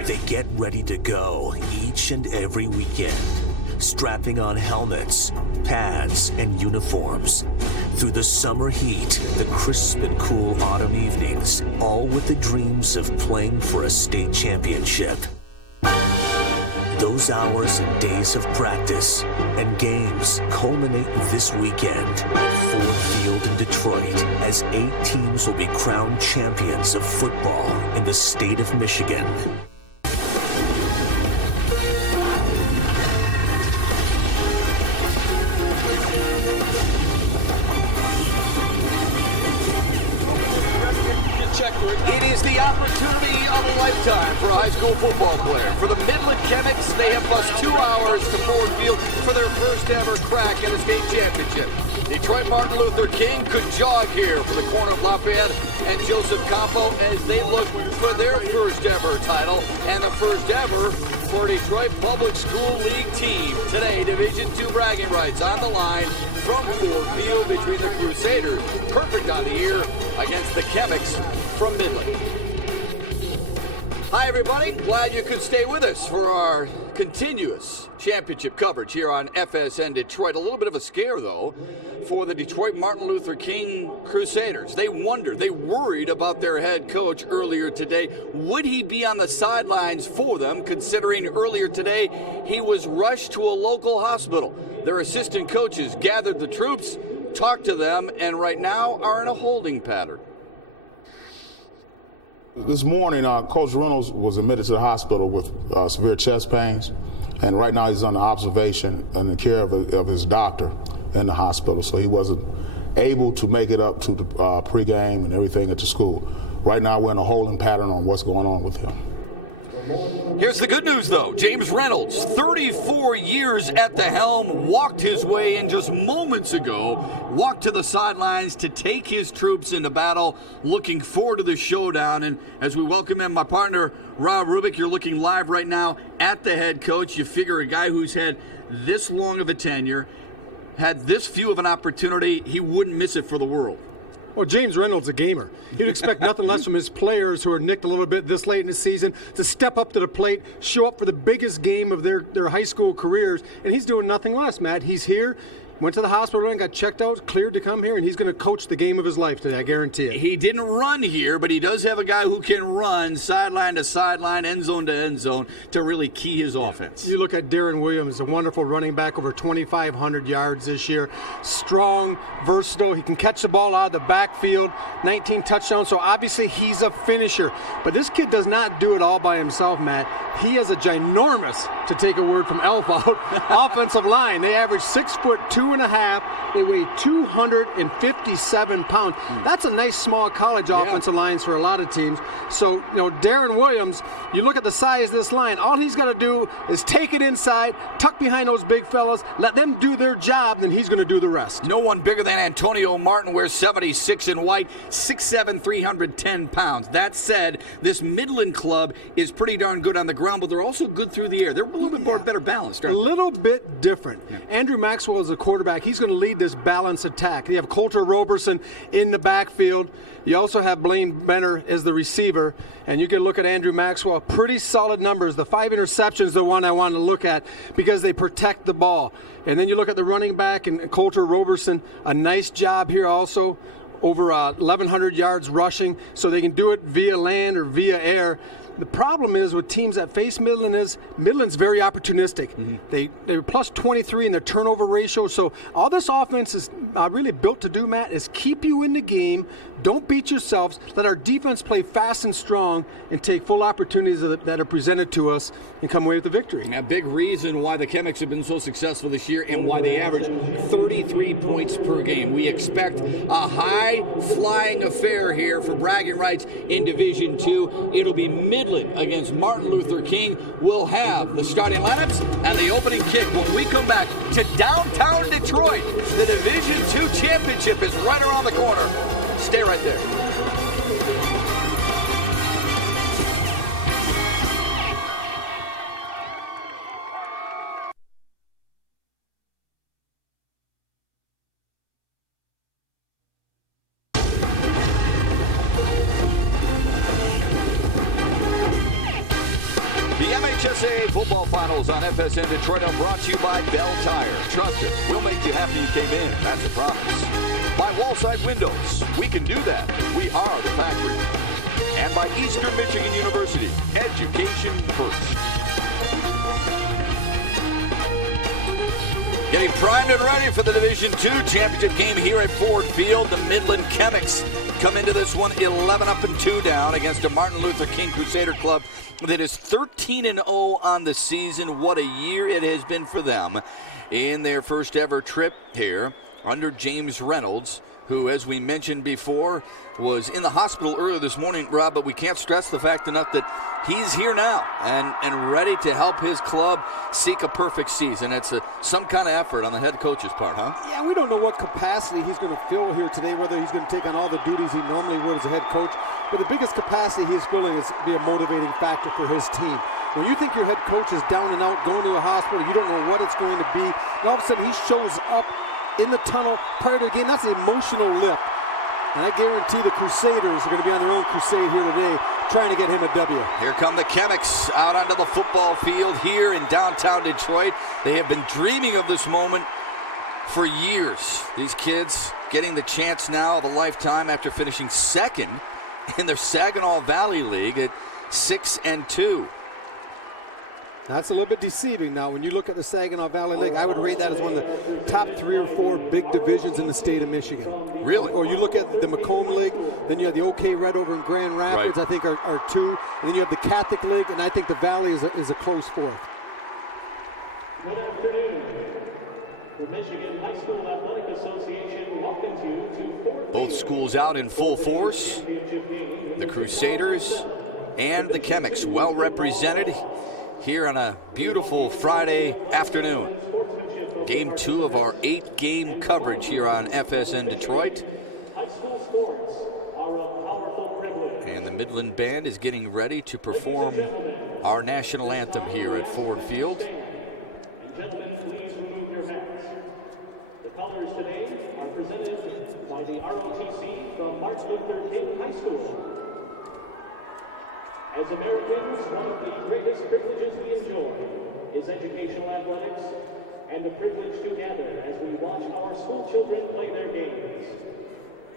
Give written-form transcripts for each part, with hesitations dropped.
They get ready to go each and every weekend, strapping on helmets, pads, and uniforms. Through the summer heat, the crisp and cool autumn evenings, all with the dreams of playing for a state championship. Those hours and days of practice and games culminate this weekend at Ford Field in Detroit as 8 teams will be crowned champions of football in the state of Michigan. It is the opportunity of a lifetime for a high school football player. For the Midland Chemics, they have plus 2 hours to Ford Field for their first ever crack at a state championship. Detroit Martin Luther King could jog here for the corner of Lafayette and Joseph Campo as they look for their first ever title and the first ever for Detroit Public School League team. Today, Division II bragging rights on the line from Ford Field between the Crusaders, perfect on the year, against the Chemics from Midland. Hi everybody, glad you could stay with us for our continuous championship coverage here on FSN Detroit. A little bit of a scare though for the Detroit Martin Luther King Crusaders. They worried about their head coach earlier today. Would he be on the sidelines for them, considering earlier today he was rushed to a local hospital? Their assistant coaches gathered the troops, talked to them, and right now are in a holding pattern. This morning, Coach Reynolds was admitted to the hospital with severe chest pains, and right now he's under observation and the care of his doctor in the hospital, so he wasn't able to make it up to the pregame and everything at the school. Right now we're in a holding pattern on what's going on with him. Here's the good news, though. James Reynolds, 34 years at the helm, walked his way in just moments ago, walked to the sidelines to take his troops into battle, looking forward to the showdown. And as we welcome in my partner, Rob Rubik, you're looking live right now at the head coach. You figure a guy who's had this long of a tenure, had this few of an opportunity, he wouldn't miss it for the world. Well, James Reynolds, a gamer. You'd expect nothing less from his players who are nicked a little bit this late in the season to step up to the plate, show up for the biggest game of their high school careers, and he's doing nothing less, Matt. He's here, went to the hospital and got checked out, cleared to come here, and he's going to coach the game of his life today, I guarantee it. He didn't run here, but he does have a guy who can run sideline to sideline, end zone to end zone to really key his offense. You look at Darren Williams, a wonderful running back, over 2,500 yards this year. Strong, versatile. He can catch the ball out of the backfield, 19 touchdowns, so obviously he's a finisher. But this kid does not do it all by himself, Matt. He has a ginormous, to take a word from Elf out, offensive line. They average 6'2.5". They weigh 257 pounds. That's a nice small college offensive lines for a lot of teams. So, Darren Williams, you look at the size of this line, all he's got to do is take it inside, tuck behind those big fellas, let them do their job, then he's going to do the rest. No one bigger than Antonio Martin, wears 76 in white, 6'7", 310 pounds. That said, this Midland club is pretty darn good on the ground, but they're also good through the air. They're a little bit more better balanced, right? A little bit different. Yeah. Andrew Maxwell is a quarterback. He's going to lead this balanced attack. You have Coulter Roberson in the backfield. You also have Blaine Benner as the receiver. And you can look at Andrew Maxwell. Pretty solid numbers. The 5 interceptions, the one I want to look at because they protect the ball. And then you look at the running back and Coulter Roberson. A nice job here also. Over 1,100 yards rushing. So they can do it via land or via air. The problem is with teams that face Midland is Midland's very opportunistic. Mm-hmm. They're plus 23 in their turnover ratio. So all this offense is really built to do, Matt, is keep you in the game. Don't beat yourselves. Let our defense play fast and strong and take full opportunities that are presented to us and come away with the victory. And a big reason why the Chemics have been so successful this year and why they average 33 points per game. We expect a high-flying affair here for bragging rights in Division II. It'll be Midland against Martin Luther King. We'll have the starting lineups and the opening kick when we come back to downtown Detroit. The Division II championship is right around the corner. Stay right there. HSAA football finals on FSN Detroit are brought to you by Bell Tire. Trust us, we'll make you happy you came in. That's a promise. By Wallside Windows. We can do that. We are the factory. And by Eastern Michigan University. Education first. Getting primed and ready for the Division II championship game here at Ford Field. The Midland Chemics come into this one 11-2 down against a Martin Luther King Crusader club that is 13-0 on the season. What a year it has been for them in their first ever trip here under James Reynolds, who, as we mentioned before, was in the hospital earlier this morning, Rob, but we can't stress the fact enough that he's here now and ready to help his club seek a perfect season. It's some kind of effort on the head coach's part, huh? Yeah, we don't know what capacity he's going to fill here today, whether he's going to take on all the duties he normally would as a head coach. But the biggest capacity he's filling is be a motivating factor for his team. When you think your head coach is down and out, going to a hospital, you don't know what it's going to be, and all of a sudden he shows up in the tunnel prior to the game. That's an emotional lift. And I guarantee the Crusaders are going to be on their own crusade here today, trying to get him a W. Here come the Chemics out onto the football field here in downtown Detroit. They have been dreaming of this moment for years. These kids getting the chance now of a lifetime after finishing second in their Saginaw Valley League at 6-2. That's a little bit deceiving now. When you look at the Saginaw Valley League, I would rate that as one of the top 3 or 4 big divisions in the state of Michigan. Really? Or you look at the Macomb League, then you have the OK Red over in Grand Rapids, right. I think are 2. And then you have the Catholic League, and I think the Valley is a close 4th. Good afternoon. The Michigan High School Athletic Association welcomes you to Fort Both schools out in full force. The Crusaders and the Chemics well represented here on a beautiful Friday afternoon. Game 2 of our 8-game coverage here on FSN Detroit. And the Midland Band is getting ready to perform our national anthem here at Ford Field. Gentlemen, please remove your hats. The colors today are presented by the ROTC from Martin Luther King High School. As Americans, one of the greatest privileges we enjoy is educational athletics and the privilege to gather as we watch our school children play their games.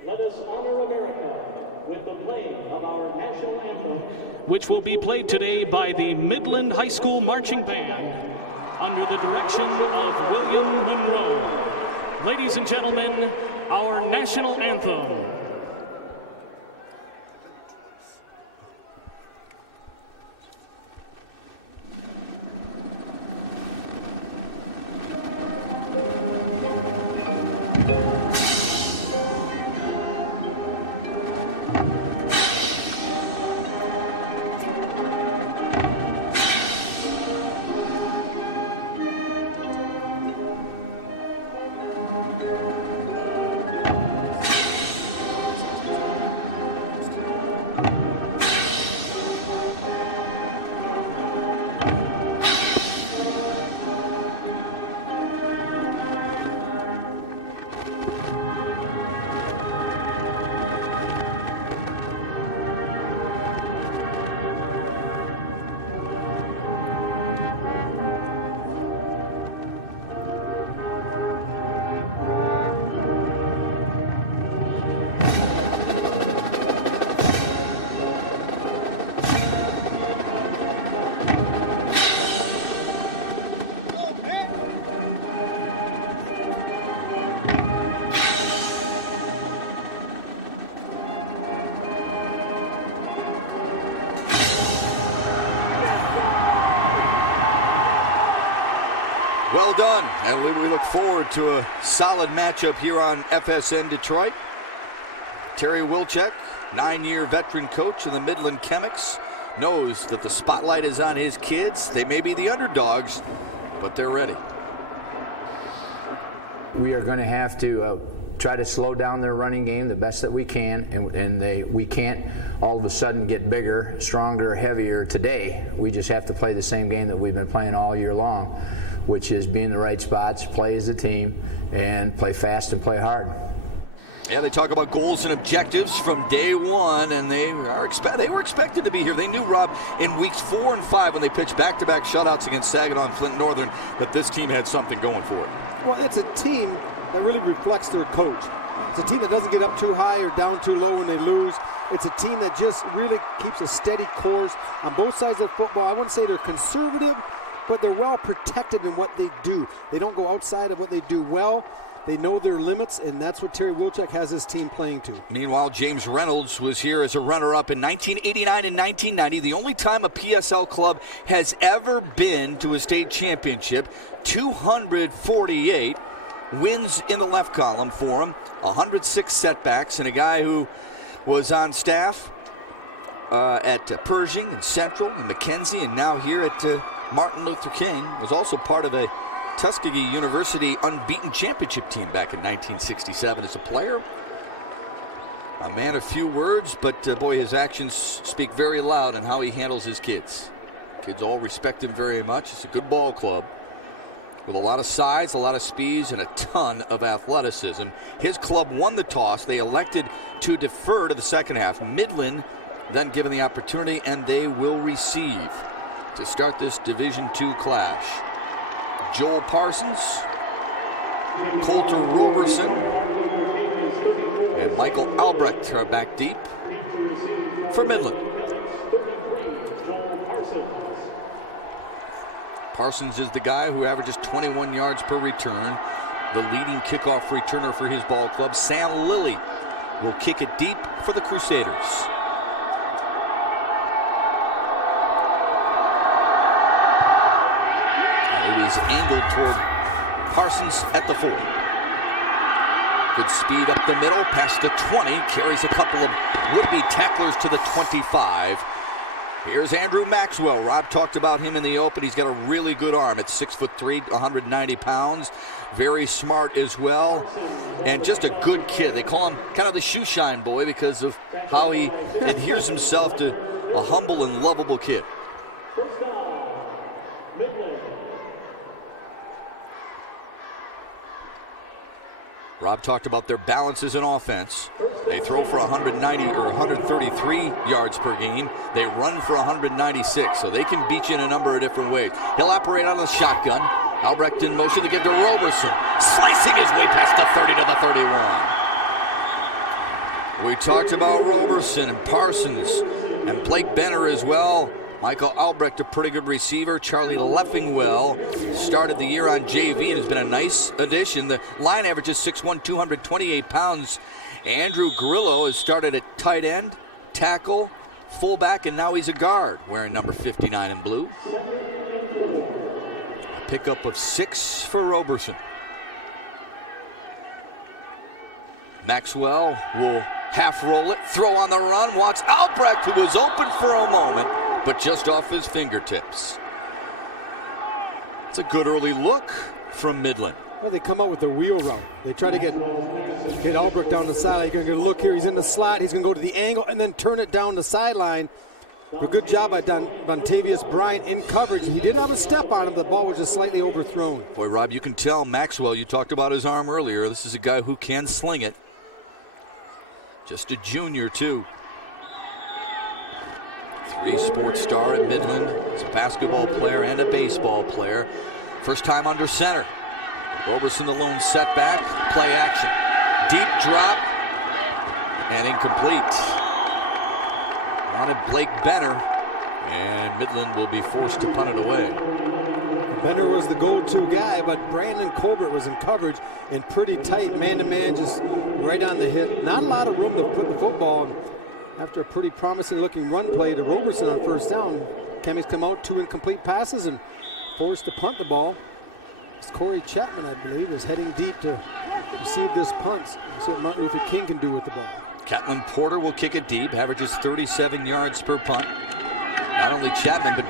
Let us honor America with the playing of our national anthem, which will be played today by the Midland High School Marching Band under the direction of William Monroe. Ladies and gentlemen, our national anthem. Well done, and we look forward to a solid matchup here on FSN Detroit. Terry Wilczek, 9-year veteran coach of the Midland Chemics, knows that the spotlight is on his kids. They may be the underdogs, but they're ready. We are going to have to try to slow down their running game the best that we can, and we can't all of a sudden get bigger, stronger, heavier today. We just have to play the same game that we've been playing all year long, which is be in the right spots, play as a team, and play fast and play hard. Yeah, they talk about goals and objectives from day one, and they were expected to be here. They knew, Rob, in weeks 4 and 5 when they pitched back-to-back shutouts against Saginaw and Flint Northern, that this team had something going for it. Well, it's a team that really reflects their coach. It's a team that doesn't get up too high or down too low when they lose. It's a team that just really keeps a steady course on both sides of football. I wouldn't say they're conservative, but they're well protected in what they do. They don't go outside of what they do well. They know their limits, and that's what Terry Wilczek has his team playing to. Meanwhile, James Reynolds was here as a runner-up in 1989 and 1990, the only time a PSL club has ever been to a state championship. 248 wins in the left column for him, 106 setbacks, and a guy who was on staff at Pershing and Central and Mackenzie, and now here at Martin Luther King, was also part of a Tuskegee University unbeaten championship team back in 1967 as a player. A man of few words, but boy, his actions speak very loud in how he handles his kids. Kids all respect him very much. It's a good ball club with a lot of size, a lot of speeds, and a ton of athleticism. His club won the toss. They elected to defer to the second half. Midland then given the opportunity, and they will receive to start this Division II clash. Joel Parsons, Coulter Roberson, and Michael Albrecht are back deep for Midland. Parsons is the guy who averages 21 yards per return, the leading kickoff returner for his ball club. Sam Lilly will kick it deep for the Crusaders. Is angled toward Parsons at the 4. Good speed up the middle, past the 20, carries a couple of would-be tacklers to the 25. Here's Andrew Maxwell. Rob talked about him in the open. He's got a really good arm at 6'3", 190 pounds. Very smart as well, and just a good kid. They call him kind of the shoe shine boy because of how he adheres himself to a humble and lovable kid. Rob talked about their balances in offense. They throw for 190 or 133 yards per game. They run for 196, so they can beat you in a number of different ways. He'll operate on the shotgun. Albrecht in motion to give to Roberson, slicing his way past the 30 to the 31. We talked about Roberson and Parsons and Blake Benner as well. Michael Albrecht, a pretty good receiver. Charlie Leffingwell started the year on JV and has been a nice addition. The line averages 6'1", 228 pounds. Andrew Grillo has started at tight end, tackle, fullback, and now he's a guard, wearing number 59 in blue. A pickup of 6 for Roberson. Maxwell will half roll it, throw on the run, watch Albrecht, who was open for a moment, but just off his fingertips. It's a good early look from Midland. Well, they come out with their wheel route. They try to get Albrecht down the sideline. You're going to look here. He's in the slot. He's going to go to the angle and then turn it down the sideline. A good job by Bontavious Bryant in coverage. He didn't have a step on him. The ball was just slightly overthrown. Boy, Rob, you can tell Maxwell, you talked about his arm earlier. This is a guy who can sling it. Just a junior, too. 3-sport star at Midland. He's a basketball player and a baseball player. First time under center. Roberson the lone setback. Play action. Deep drop. And incomplete. Wanted Blake Benner. And Midland will be forced to punt it away. Benner was the go-to guy, but Brandon Colbert was in coverage and pretty tight, man-to-man, just right on the hip. Not a lot of room to put the football. After a pretty promising-looking run play to Roberson on first down, Cammy's come out 2 incomplete passes and forced to punt the ball. It's Corey Chapman, I believe, is heading deep to receive this punt. See what Martin Luther King can do with the ball. Catlin Porter will kick it deep, averages 37 yards per punt. Not only Chapman, but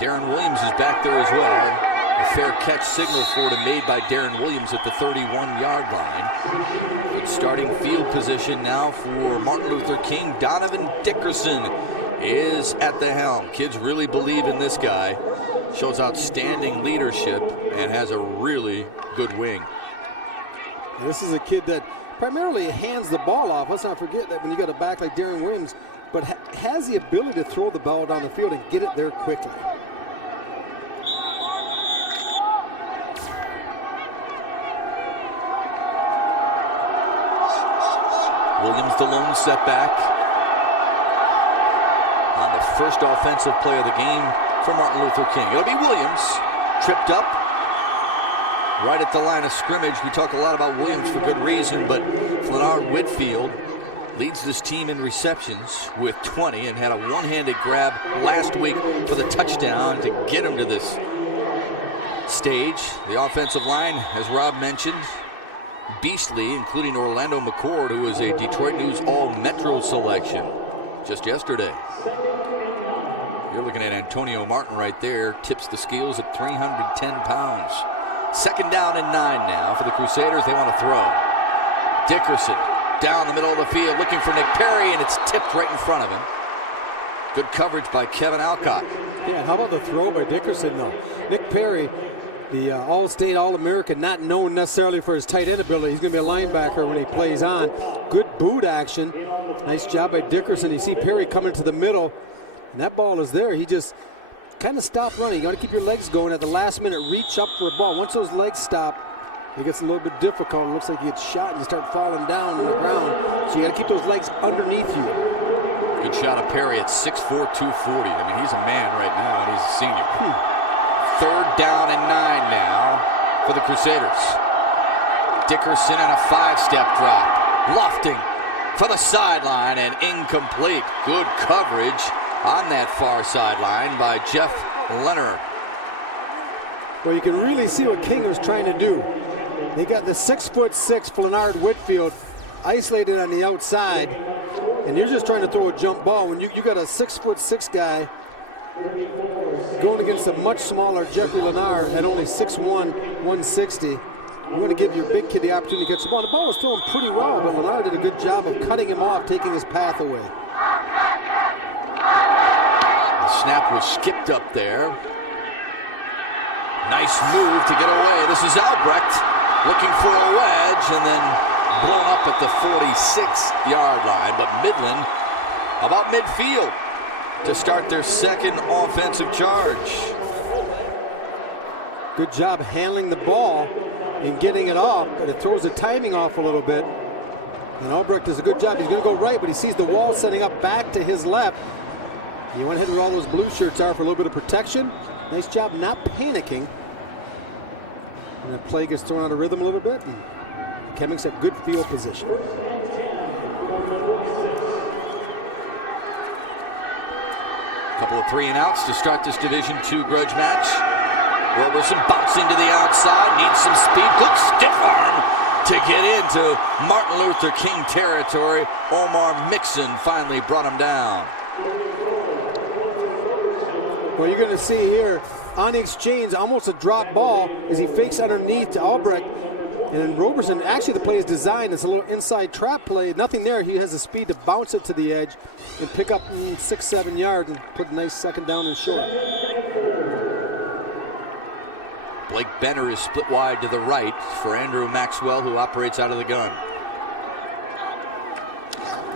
Darren Williams is back there as well. A fair catch signal for it made by Darren Williams at the 31-yard line. Good starting field position now for Martin Luther King. Donovan Dickerson is at the helm. Kids really believe in this guy. Shows outstanding leadership and has a really good wing. This is a kid that primarily hands the ball off. Let's not forget that when you got a back like Darren Williams, but has the ability to throw the ball down the field and get it there quickly. Williams the lone setback on the first offensive play of the game for Martin Luther King. It'll be Williams, tripped up right at the line of scrimmage. We talk a lot about Williams for good reason, but Leonard Whitfield leads this team in receptions with 20 and had a one-handed grab last week for the touchdown to get him to this stage. The offensive line, as Rob mentioned, beastly, including Orlando McCord, who was a Detroit News All-Metro selection just yesterday. You're looking at Antonio Martin right there, tips the scales at 310 pounds. Second down and 9 now for the Crusaders. They want to throw. Dickerson down the middle of the field looking for Nick Perry, and it's tipped right in front of him. Good coverage by Kevin Alcott. Yeah, how about the throw by Dickerson, though? Nick Perry, the All-State All-American, not known necessarily for his tight end ability. He's going to be a linebacker when he plays on. Good boot action. Nice job by Dickerson. You see Perry coming to the middle, and that ball is there. He just kind of stopped running. You got to keep your legs going at the last minute. Reach up for a ball. Once those legs stop, it gets a little bit difficult. It looks like you get shot and you start falling down on the ground. So you got to keep those legs underneath you. Good shot of Perry at 6'4", 240. I mean, he's a man right now, and he's a senior. Third down and 9 now for the Crusaders. Dickerson on a 5-step drop. Lofting for the sideline and incomplete. Good coverage on that far sideline by Jeff Leonard. Well, you can really see what King was trying to do. They got the 6'6" Leonard Whitfield isolated on the outside, and you're just trying to throw a jump ball. When you got a 6'6" guy going against a much smaller Jeffrey Leonard at only 6'1", 160, you want to give your big kid the opportunity to catch the ball. The ball was thrown pretty well, but Leonard did a good job of cutting him off, taking his path away. The snap was skipped up there. Nice move to get away. This is Albrecht looking for a wedge and then blown up at the 46-yard line. But Midland about midfield to start their second offensive charge. Good job handling the ball and getting it off, but it throws the timing off a little bit. And Albrecht does a good job. He's going to go right, but he sees the wall setting up back to his left. You want to hit where all those blue shirts are for a little bit of protection. Nice job not panicking. And the play gets thrown out of rhythm a little bit. And Kemmings at good field position. Couple of 3-and-outs to start this Division II grudge match. Roberson bouncing to the outside, needs some speed. Good stiff arm to get into Martin Luther King territory. Omar Mixon finally brought him down. Well, you're going to see here on the exchange almost a drop ball as he fakes underneath to Albrecht. And then Roberson, actually the play is designed as a little inside trap play. Nothing there. He has the speed to bounce it to the edge and pick up 6-7 yards and put a nice second down and short. Blake Benner is split wide to the right for Andrew Maxwell, who operates out of the gun.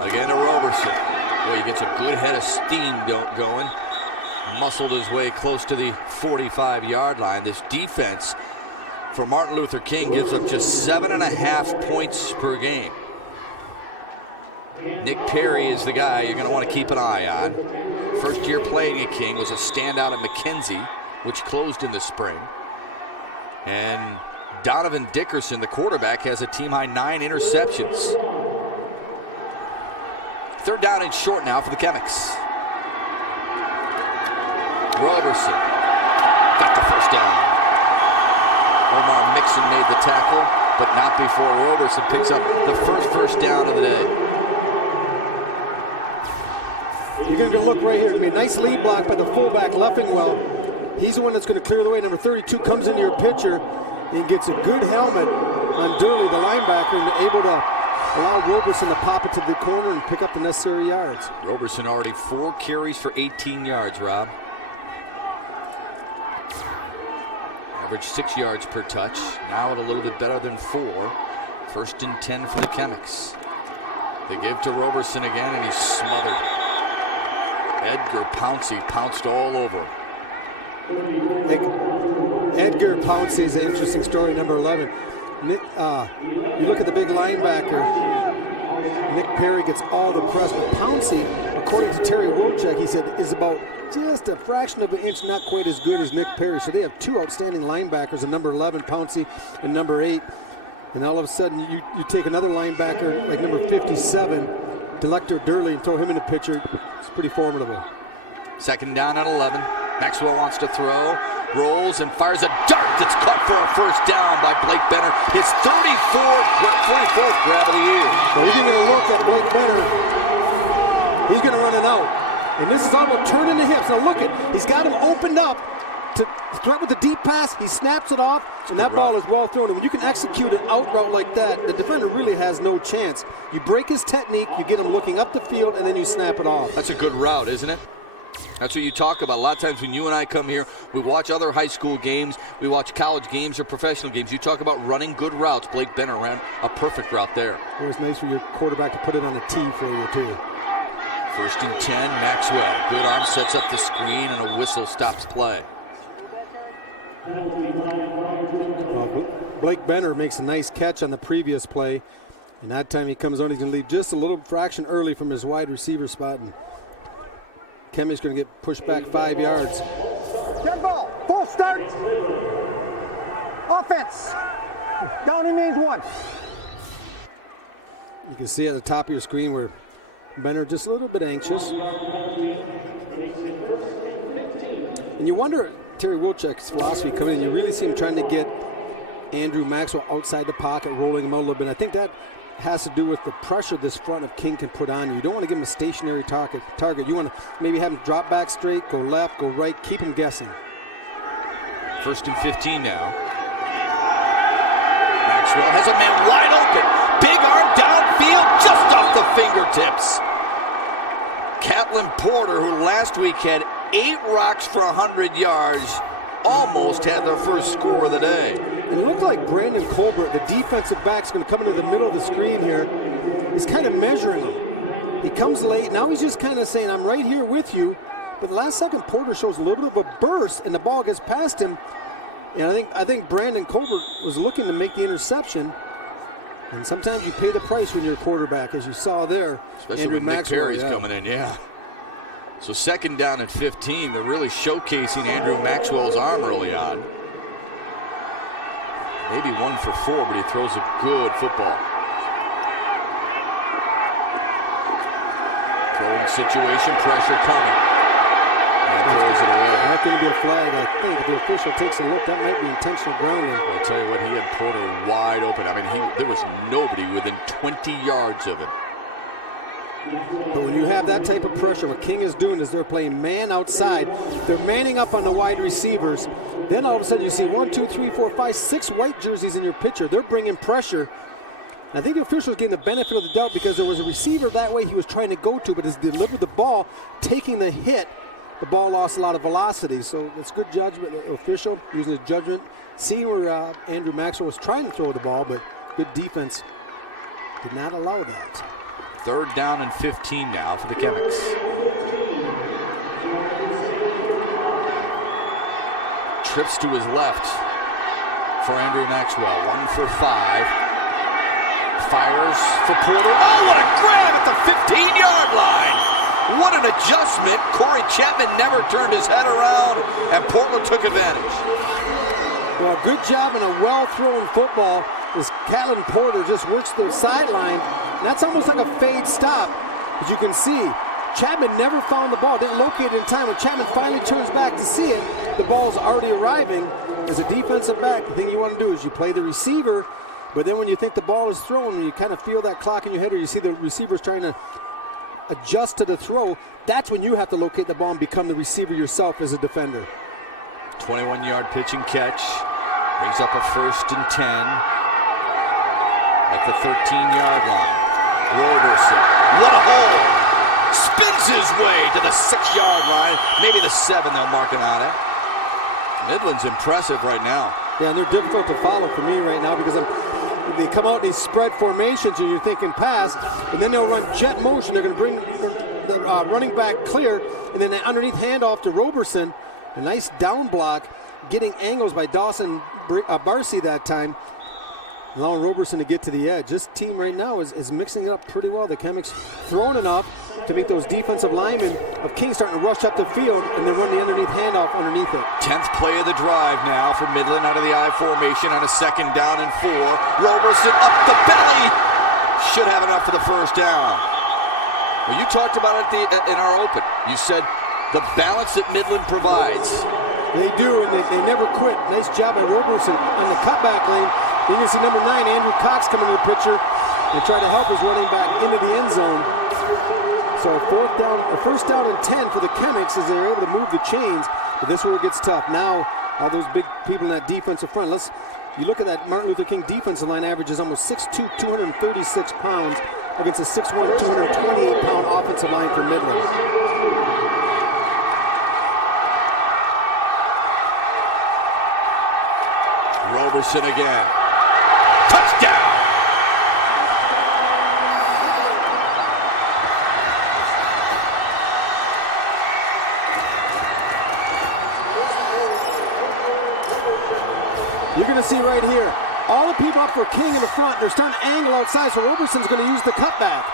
Again to Roberson. Boy, he gets a good head of steam going. Muscled his way close to the 45-yard line. This defense for Martin Luther King gives up just 7.5 points per game. Nick Perry is the guy you're going to want to keep an eye on. First year playing at King, was a standout at McKenzie, which closed in the spring. And Donovan Dickerson, the quarterback, has a team-high 9 interceptions. Third down and short now for the Chemics. Roberson got the first down. Omar Mixon made the tackle, but not before Roberson picks up the first down of the day. You're going to look right here. It's going to be a nice lead block by the fullback, Leffingwell. He's the one that's going to clear the way. Number 32 comes into your picture and gets a good helmet on Durley, the linebacker, and able to allow Roberson to pop it to the corner and pick up the necessary yards. Roberson already 4 carries for 18 yards, Rob. Average 6 yards per touch. Now at a little bit better than 4. First and 10 for the Chemics. They give to Roberson again, and he's smothered. Edgar Pouncey pounced all over. Edgar Pouncey is an interesting story, number 11. You look at the big linebacker. Nick Perry gets all the press, but Pouncey, according to Terry Wilczek, he said is about just a fraction of an inch not quite as good as Nick Perry. So they have two outstanding linebackers, and number 11, Pouncey, and number 8. And all of a sudden, you take another linebacker like number 57, Delector Durley, and throw him in the picture. It's pretty formidable. Second down at 11. Maxwell wants to throw, rolls, and fires a dart that's caught for a first down by Blake Benner. His 44th grab of the year. Well, he's going to look at Blake Benner. He's going to run it out. And this is all about turning the hips. Now look at, he's got him opened up to threat with the deep pass. He snaps it off, and that ball is well thrown. And when you can execute an out route like that, the defender really has no chance. You break his technique, you get him looking up the field, and then you snap it off. That's a good route, isn't it? That's what you talk about. A lot of times when you and I come here, we watch other high school games, we watch college games or professional games. You talk about running good routes. Blake Benner ran a perfect route there. It was nice for your quarterback to put it on a tee for you, too. First and 10, Maxwell. Good arm, sets up the screen, and a whistle stops play. Blake Benner makes a nice catch on the previous play, and that time he comes on, he's going to leave just a little fraction early from his wide receiver spot, and Kemich's going to get pushed back 5 yards. Dead ball, full start. Offense. Down remains 1. You can see at the top of your screen where Benner just a little bit anxious. And you wonder, Terry Wilczek's philosophy coming in, you really see him trying to get Andrew Maxwell outside the pocket, rolling him out a little bit. I think that has to do with the pressure this front of King can put on you. You don't want to give him a stationary target. You want to maybe have him drop back straight, go left, go right, keep him guessing. First and 15 now. Maxwell has a man wide open. Big arm downfield, just off the fingertips. Catlin Porter, who last week had 8 rocks for 100 yards, almost had their first score of the day. And it looked like Brandon Colbert, the defensive back, is going to come into the middle of the screen here. He's kind of measuring him. He comes late. Now he's just kind of saying, I'm right here with you. But the last second, Porter shows a little bit of a burst, and the ball gets past him. And I think Brandon Colbert was looking to make the interception. And sometimes you pay the price when you're a quarterback, as you saw there. Especially Andrew when Nick Maxwell, Perry's coming in, yeah. So second down at 15. They're really showcasing Andrew Maxwell's arm early on. Maybe 1 for 4, but he throws a good football. Throwing situation, pressure coming. And throws it away. That's going to be a flag, I think. If the official takes a look, that might be intentional grounding. I'll tell you what, he had Porter wide open. I mean, there was nobody within 20 yards of him. But when you have that type of pressure, what King is doing is they're playing man outside. They're manning up on the wide receivers. Then all of a sudden you see 1, 2, 3, 4, 5, 6 white jerseys in your picture. They're bringing pressure. And I think the officials getting the benefit of the doubt because there was a receiver that way he was trying to go to, but as he delivered the ball, taking the hit, the ball lost a lot of velocity. So it's good judgment, the official using his judgment, seeing where Andrew Maxwell was trying to throw the ball, but good defense did not allow that. Third down and 15 now for the Chemics. Trips to his left for Andrew Maxwell. 1 for 5. Fires for Porter. Oh, what a grab at the 15-yard line. What an adjustment. Corey Chapman never turned his head around, and Portland took advantage. Well, good job in a well-thrown football as Catlin Porter just works the sideline. And that's almost like a fade stop. As you can see, Chapman never found the ball, didn't locate it in time. When Chapman finally turns back to see it, the ball's already arriving. As a defensive back, the thing you want to do is you play the receiver, but then when you think the ball is thrown, you kind of feel that clock in your head, or you see the receivers trying to adjust to the throw, that's when you have to locate the ball and become the receiver yourself as a defender. 21-yard pitch and catch. Brings up a first and 10 at the 13-yard line. Roberson, what a hole! Spins his way to the 6-yard line. Maybe the 7 they'll mark him out at. Midland's impressive right now. Yeah, and they're difficult to follow for me right now because they come out in these spread formations and you're thinking pass, and then they'll run jet motion. They're going to bring the running back clear, and then underneath handoff to Roberson. A nice down block, getting angles by Dawson Barcy that time, allowing Roberson to get to the edge. This team right now is mixing it up pretty well. The Chemics throwing enough to make those defensive linemen of King starting to rush up the field and then run the underneath handoff underneath it. 10th play of the drive now for Midland out of the I formation on a 2nd down and 4. Roberson up the belly. Should have enough for the first down. Well, you talked about it in our open. You said the balance that Midland provides. They do, and they never quit. Nice job by Roberson on the cutback lane. You can see number 9, Andrew Cox, coming to the picture and try to help his running back into the end zone. So a first down and 10 for the Chemics as they're able to move the chains. But this is where it gets tough. Now, all those big people in that defensive front. You look at that Martin Luther King defensive line averages almost 6'2", 236 pounds against a 6'1", 228-pound offensive line for Midland. Roberson again. Touchdown! You're going to see right here, all the people up for King in the front, they're starting to angle outside, so Roberson's going to use the cutback.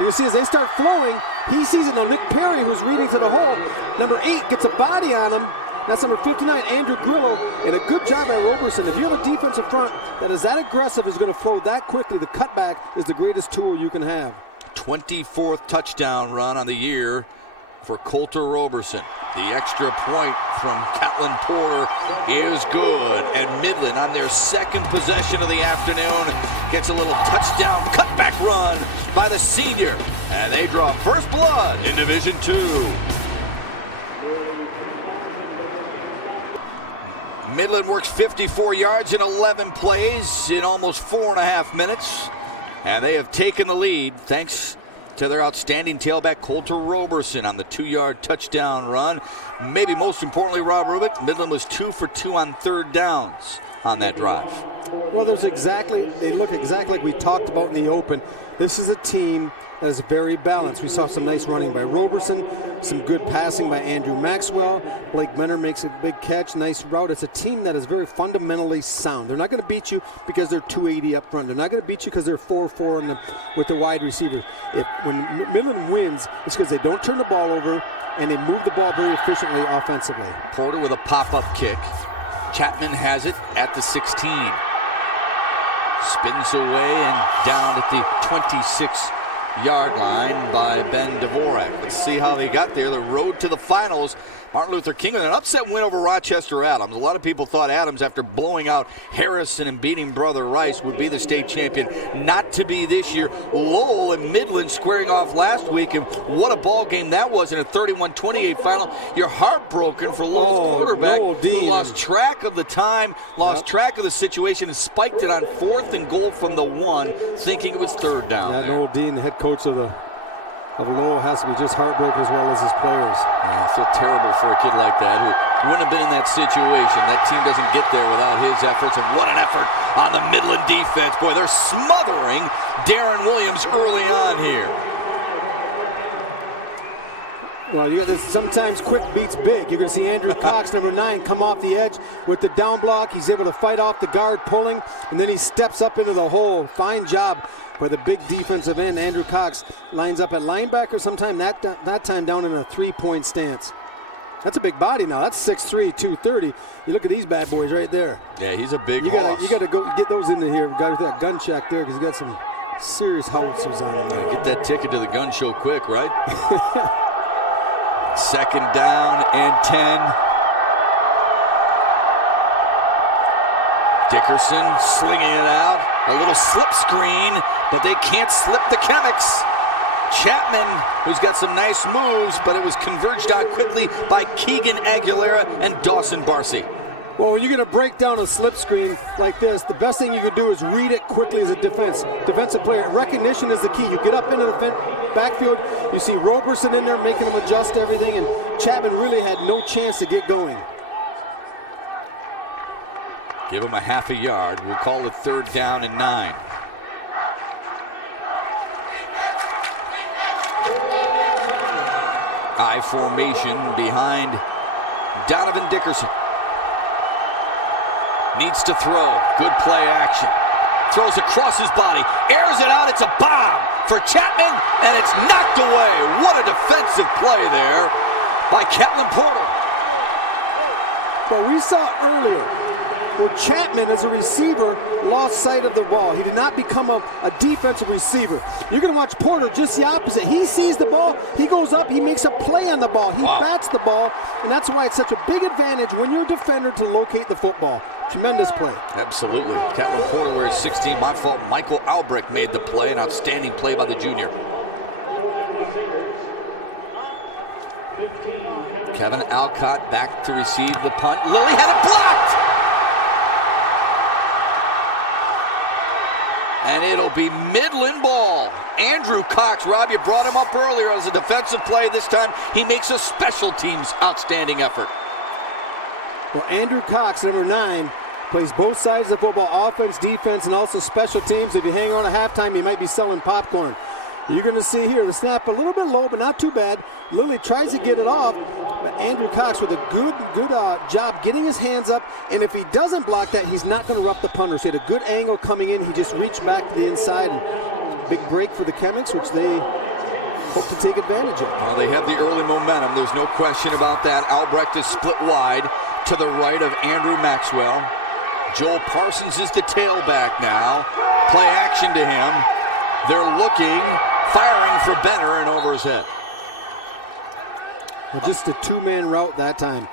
You can see as they start flowing, he sees it. Now Nick Perry, who's reading to the hole, number 8 gets a body on him. That's number 59, Andrew Grillo, and a good job by Roberson. If you have a defensive front that is that aggressive, is going to flow that quickly, the cutback is the greatest tool you can have. 24th touchdown run on the year for Colter Roberson. The extra point from Catlin Porter is good, and Midland on their 2nd possession of the afternoon gets a little touchdown cutback run by the senior, and they draw first blood in Division II. Midland works 54 yards in 11 plays in almost 4.5 minutes, and they have taken the lead thanks to their outstanding tailback Colter Roberson on the 2-yard touchdown run. Maybe most importantly, Rob Rubik, Midland was 2 for 2 on 3rd downs on that drive. Well, they look exactly like we talked about in the open. This is a team that is very balanced. We saw some nice running by Roberson, some good passing by Andrew Maxwell. Blake Benner makes a big catch, nice route. It's a team that is very fundamentally sound. They're not going to beat you because they're 280 up front. They're not going to beat you because they're 4-4 with the wide receiver. When Midland wins, it's because they don't turn the ball over and they move the ball very efficiently offensively. Porter with a pop-up kick. Chapman has it at the 16. Spins away and down at the 26-yard line by Ben Dvorak. Let's see how they got there. The road to the finals. Martin Luther King with an upset win over Rochester Adams. A lot of people thought Adams, after blowing out Harrison and beating Brother Rice, would be the state champion. Not to be this year. Lowell and Midland squaring off last week, and what a ball game that was in a 31-28 final. You're heartbroken for Lowell's quarterback, who lost track of the time, lost track of the situation, and spiked it on 4th and goal from the 1, thinking it was 3rd down. Yeah, Noel Dean, the head coach of Lowell, has to be just heartbroken as well as his players. Yeah, I feel terrible for a kid like that who wouldn't have been in that situation. That team doesn't get there without his efforts, and what an effort on the Midland defense. Boy, they're smothering Darren Williams early on here. Well, you got this, sometimes quick beats big. You're going to see Andrew Cox, number 9, come off the edge with the down block. He's able to fight off the guard pulling, and then he steps up into the hole. Fine job by the big defensive end. Andrew Cox lines up at linebacker sometime, that time down in a 3-point stance. That's a big body now. That's 6'3", 230. You look at these bad boys right there. Yeah, he's a big horse. You got to go get those into here. Got that gun check there because he got some serious howitzers on him there. Get that ticket to the gun show quick, right? 2nd down and 10. Dickerson slinging it out. A little slip screen, but they can't slip the Chemics. Chapman, who's got some nice moves, but it was converged on quickly by Keegan Aguilera and Dawson Barcy. Well, when you're going to break down a slip screen like this, the best thing you can do is read it quickly as a defensive player. Recognition is the key. You get up into the backfield, you see Roberson in there making him adjust everything, and Chapman really had no chance to get going. Give him a half a yard. We'll call it 3rd down and 9. I formation behind Donovan Dickerson. Needs to throw. Good play action. Throws across his body. Airs it out. It's a bomb for Chapman, and it's knocked away. What a defensive play there by Kellen Porter. But we saw earlier where Chapman, as a receiver, lost sight of the ball. He did not become a defensive receiver. You're going to watch Porter just the opposite. He sees the ball, he goes up, he makes a play on the ball. He bats the ball, and that's why it's such a big advantage when you're a defender to locate the football. Tremendous play. Absolutely. Kellen Porter wears 16. My fault. Michael Albrecht made the play. An outstanding play by the junior. Kevin Alcott back to receive the punt. Lilly had it blocked! And it'll be Midland ball. Andrew Cox, Rob, you brought him up earlier as a defensive play. This time he makes a special teams outstanding effort. Well, Andrew Cox, number 9, plays both sides of the football, offense, defense, and also special teams. If you hang around at halftime, you might be selling popcorn. You're going to see here the snap a little bit low, but not too bad. Lilly tries to get it off, but Andrew Cox with a good job getting his hands up, and if he doesn't block that, he's not going to rough the punter. So he had a good angle coming in. He just reached back to the inside, and big break for the Chemics, which they hope to take advantage of. Well, they have the early momentum. There's no question about that. Albrecht is split wide to the right of Andrew Maxwell. Joel Parsons is the tailback now. Play action to him. They're looking, firing for Benner, and over his head. Well, just a 2-man route that time.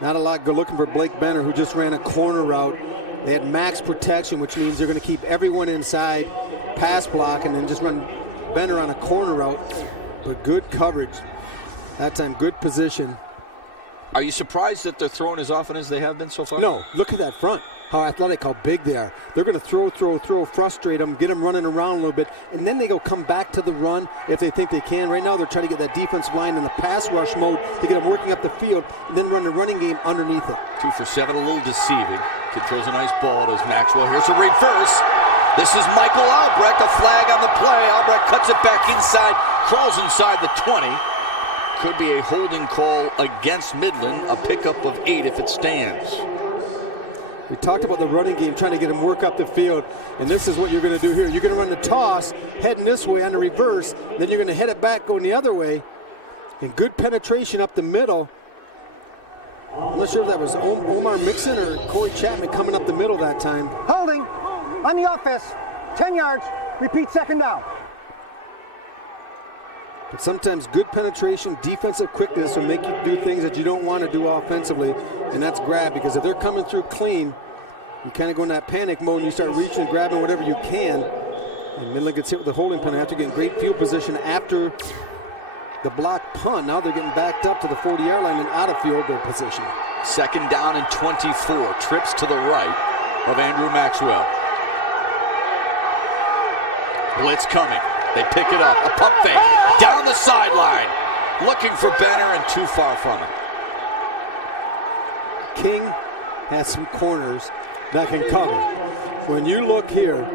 Not a lot good looking for Blake Benner, who just ran a corner route. They had max protection, which means they're going to keep everyone inside, pass block, and then just run Benner on a corner route. But good coverage. That time, good position. Are you surprised that they're throwing as often as they have been so far? No, look at that front. How athletic, how big they are. They're going to throw, frustrate them, get them running around a little bit, and then they go come back to the run if they think they can. Right now they're trying to get that defensive line in the pass rush mode to get them working up the field and then run the running game underneath it. 2 for 7, a little deceiving. Kid throws a nice ball to Maxwell. Here's a reverse. This is Michael Albrecht, a flag on the play. Albrecht cuts it back inside, crawls inside the 20. Could be a holding call against Midland, a pickup of 8 if it stands. We talked about the running game, trying to get him work up the field, and this is what you're going to do here. You're going to run the toss, heading this way on the reverse, then you're going to head it back going the other way, and good penetration up the middle. I'm not sure if that was Omar Mixon or Corey Chapman coming up the middle that time. Holding on the offense. 10 yards. Repeat 2nd down. But sometimes good penetration, defensive quickness will make you do things that you don't want to do offensively, and that's grab, because if they're coming through clean, you kind of go in that panic mode and you start reaching and grabbing whatever you can. And Midland gets hit with the holding penalty after getting great field position after the block punt. Now they're getting backed up to the 40-yard line and out of field goal position. 2nd down and 24. Trips to the right of Andrew Maxwell. Blitz coming. They pick it up. A pump fake. Down the sideline. Looking for Benner and too far from it. King has some corners that can cover. When you look here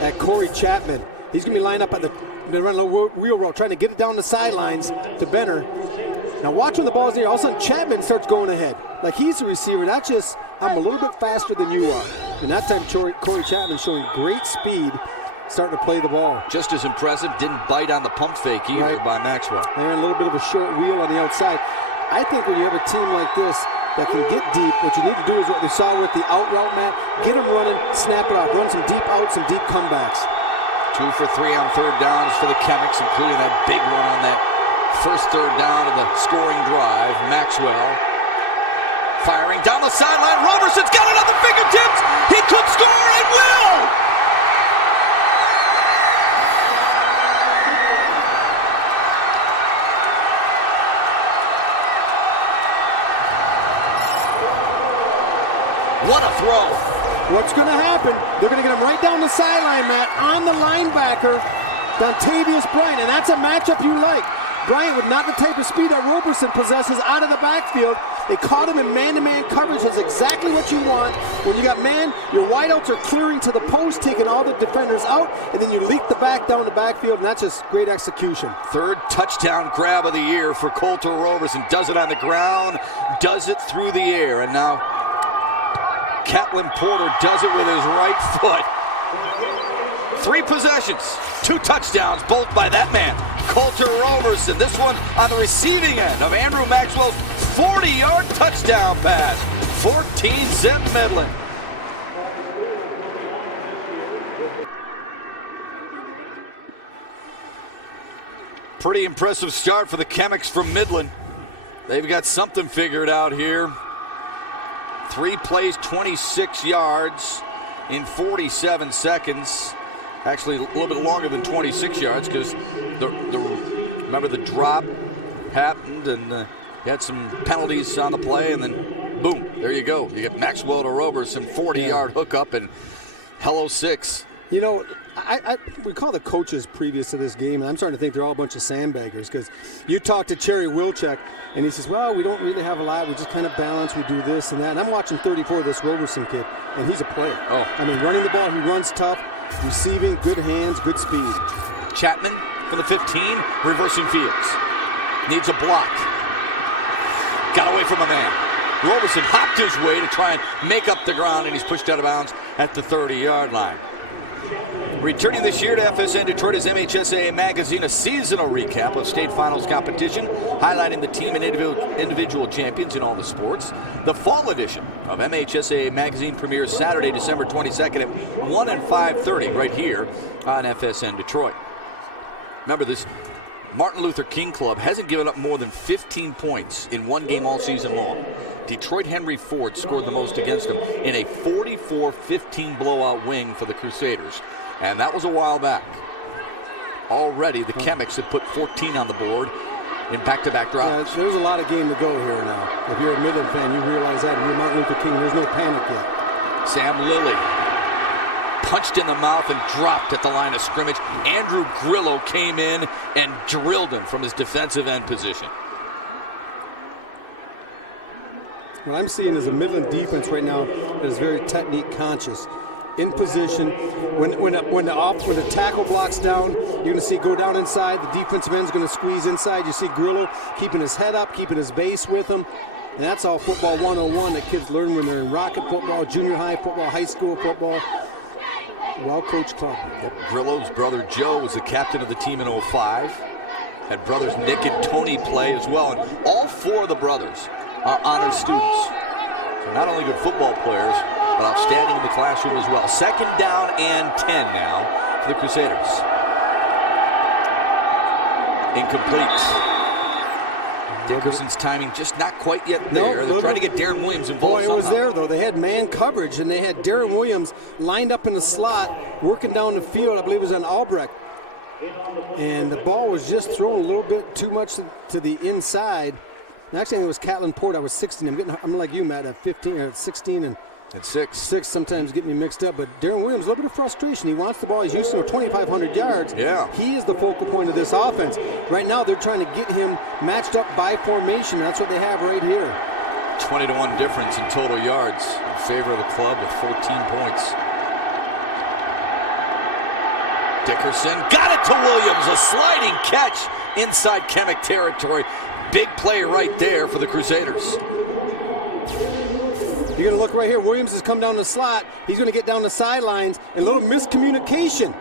at Corey Chapman, he's going to be lined up at they run a little wheel roll, trying to get it down the sidelines to Benner. Now watch when the ball's near. All of a sudden Chapman starts going ahead. Like he's the receiver, not just I'm a little bit faster than you are. And that time Corey Chapman showing great speed, starting to play the ball. Just as impressive, didn't bite on the pump fake either by Maxwell. And a little bit of a short wheel on the outside. I think when you have a team like this that can get deep, what you need to do is what we saw with the out route, Matt. Get them running, snap it off, run some deep outs, some deep comebacks. 2 for 3 on 3rd downs for the Chemics, including that big one on that first 3rd down of the scoring drive. Maxwell firing down the sideline. Roberson's got it on the fingertips. He could score and will. What a throw. What's going to happen? They're going to get him right down the sideline, Matt, on the linebacker, Dontavius Bryant, and that's a matchup you like. Bryant with not the type of speed that Roberson possesses out of the backfield. They caught him in man-to-man coverage. That's exactly what you want. When you got man, your wideouts are clearing to the post, taking all the defenders out, and then you leak the back down the backfield, and that's just great execution. Third touchdown grab of the year for Coulter Roberson. Does it on the ground, does it through the air, and now Catlin Porter does it with his right foot. 3 possessions, 2 touchdowns, both by that man, Coulter Roberson. This one on the receiving end of Andrew Maxwell's 40-yard touchdown pass. 14-zip Midland. Pretty impressive start for the Chemics from Midland. They've got something figured out here. 3 plays, 26 yards in 47 seconds. Actually, a little bit longer than 26 yards because remember the drop happened and you had some penalties on the play, and then boom, there you go. You get Maxwell to Roberson, 40-yard hookup, and hello 6. You know, I recall the coaches previous to this game, and I'm starting to think they're all a bunch of sandbaggers, because you talk to Cherry Wilczek, and he says, well, we don't really have a lot. We just kind of balance. We do this and that. And I'm watching 34, this Roberson kid, and he's a player. Oh. I mean, running the ball, he runs tough, receiving, good hands, good speed. Chapman from the 15, reversing fields. Needs a block. Got away from a man. Roberson hopped his way to try and make up the ground, and he's pushed out of bounds at the 30-yard line. Returning this year to FSN Detroit is MHSAA Magazine, a seasonal recap of state finals competition, highlighting the team and individual champions in all the sports. The fall edition of MHSAA Magazine premieres Saturday, December 22nd at 1 and 5:30 right here on FSN Detroit. Remember, this Martin Luther King Club hasn't given up more than 15 points in one game all season long. Detroit Henry Ford scored the most against them in a 44-15 blowout win for the Crusaders. And that was a while back. Already, the Chemics have put 14 on the board in back-to-back drives. There's a lot of game to go here now. If you're a Midland fan, you realize that. And you're Martin Luther King, there's no panic yet. Sam Lilly punched in the mouth and dropped at the line of scrimmage. Andrew Grillo came in and drilled him from his defensive end position. What I'm seeing is a Midland defense right now that is very technique conscious. In position, when the tackle blocks down, you're going to see go down inside. The defensive end's going to squeeze inside. You see Grillo keeping his head up, keeping his base with him. And that's all football 101 that kids learn when they're in rocket football, junior high football, high school football. Well-coached club. Grillo's brother Joe was the captain of the team in 05. Had brothers Nick and Tony play as well. And all 4 of the brothers are honor students. So not only good football players, but outstanding in the classroom as well. 2nd down and 10 now for the Crusaders. Incomplete. Dickerson's timing just not quite yet there. They're trying to get Darren Williams involved somehow. Boy, it was there, though. They had man coverage, and they had Darren Williams lined up in the slot, working down the field. I believe it was on Albrecht. And the ball was just thrown a little bit too much to the inside. And actually, I think it was Catlin Porter. I was 16. I'm like you, Matt, at 15 or at 16 and at 6. 6 sometimes get me mixed up. But Darren Williams, a little bit of frustration. He wants the ball. He's used to 2,500 yards. Yeah. He is the focal point of this offense. Right now, they're trying to get him matched up by formation. That's what they have right here. 20-1 difference in total yards in favor of the club with 14 points. Dickerson got it to Williams. A sliding catch inside Chemic territory. Big play right there for the Crusaders. You're going to look right here. Williams has come down the slot. He's going to get down the sidelines. And a little miscommunication.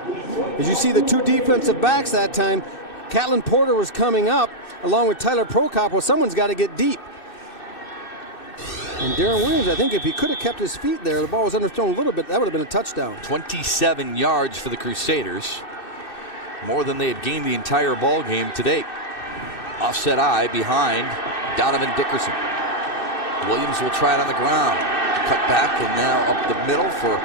As you see the 2 defensive backs that time, Catlin Porter was coming up along with Tyler Prokop. Well, someone's got to get deep. And Darren Williams, I think if he could have kept his feet there, the ball was underthrown a little bit, that would have been a touchdown. 27 yards for the Crusaders. More than they had gained the entire ball game to date. Offset eye behind Donovan Dickerson. Williams will try it on the ground. Cut back and now up the middle for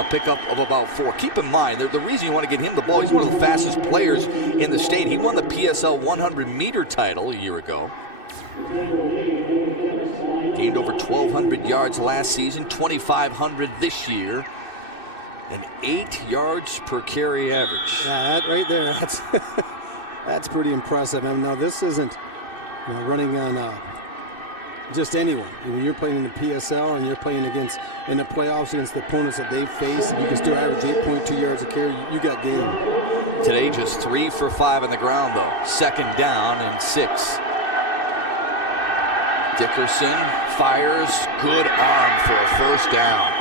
a pickup of about 4. Keep in mind, the reason you want to get him the ball, he's one of the fastest players in the state. He won the PSL 100-meter title a year ago. Gained over 1,200 yards last season, 2,500 this year. An 8 yards per carry average. Yeah, that right there, that's pretty impressive. I mean, no, this isn't running on just anyone. When you're playing in the PSL and you're playing against in the playoffs against the opponents that they've faced, and you can still average 8.2 yards a carry, you got game. Today, just 3 for 5 on the ground, though. 2nd down and 6. Dickerson fires. Good arm for a first down.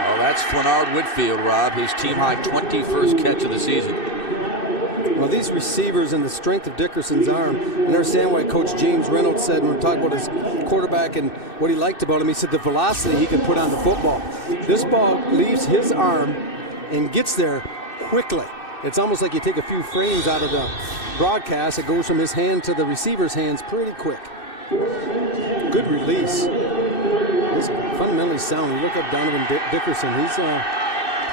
Well, that's Flenard Whitfield, Rob, his team-high 21st catch of the season. Well, these receivers and the strength of Dickerson's arm, I understand why Coach James Reynolds said when we talked about his quarterback and what he liked about him, he said the velocity he can put on the football. This ball leaves his arm and gets there quickly. It's almost like you take a few frames out of the broadcast. It goes from his hand to the receiver's hands pretty quick. Good release. He's fundamentally sound. You look up Donovan Dickerson. He's a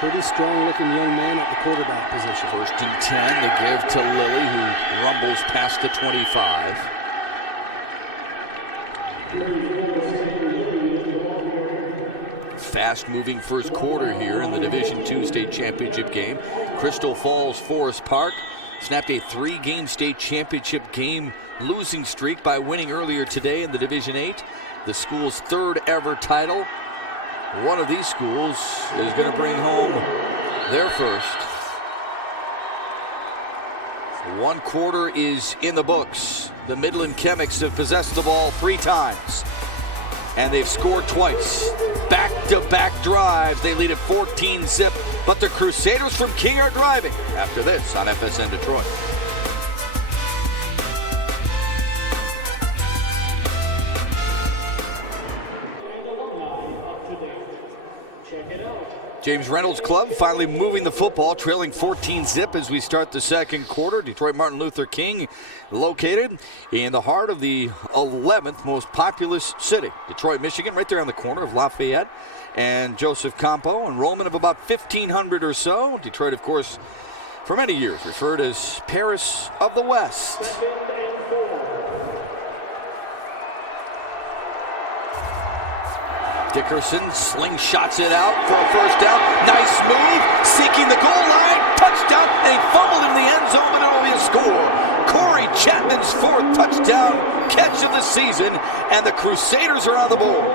pretty strong-looking young man at the quarterback position. 1st and 10, the give to Lilly, who rumbles past the 25. Fast-moving first quarter here in the Division II state championship game. Crystal Falls Forest Park snapped a 3-game state championship game losing streak by winning earlier today in the Division 8, the school's 3rd ever title. One of these schools is going to bring home their first. 1 quarter is in the books. The Midland Chemics have possessed the ball 3 times, and they've scored twice. Back-to-back drives. They lead at 14-zip, but the Crusaders from King are driving after this on FSN Detroit. James Reynolds Club finally moving the football, trailing 14-zip as we start the 2nd quarter. Detroit Martin Luther King located in the heart of the 11th most populous city. Detroit, Michigan, right there on the corner of Lafayette and Joseph Campo. Enrollment of about 1,500 or so. Detroit, of course, for many years referred as Paris of the West. Dickerson slingshots it out for a first down. Nice move, seeking the goal line. Touchdown. They fumbled in the end zone, but it'll be a score. Corey Chapman's 4th touchdown catch of the season, and the Crusaders are on the board.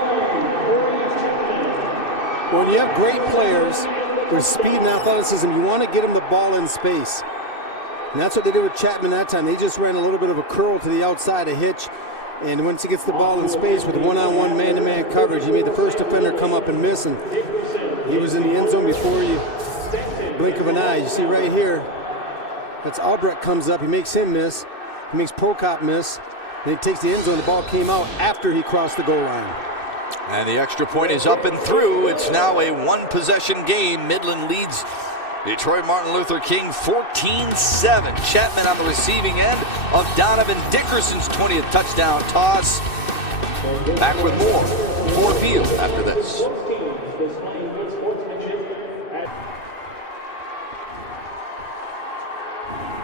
When you have great players with speed and athleticism, you want to get them the ball in space. And that's what they did with Chapman that time. They just ran a little bit of a curl to the outside, a hitch. And once he gets the ball in space with one-on-one man-to-man coverage, he made the first defender come up and miss, and he was in the end zone before you blink of an eye. You see right here, that's Albrecht comes up, he makes him miss, he makes Prokop miss, then he takes the end zone. The ball came out after he crossed the goal line. And the extra point is up and through. It's now a 1-possession game. Midland leads Detroit Martin Luther King 14-7. Chapman on the receiving end of Donovan Dickerson's 20th touchdown toss. Back with more for Field after this.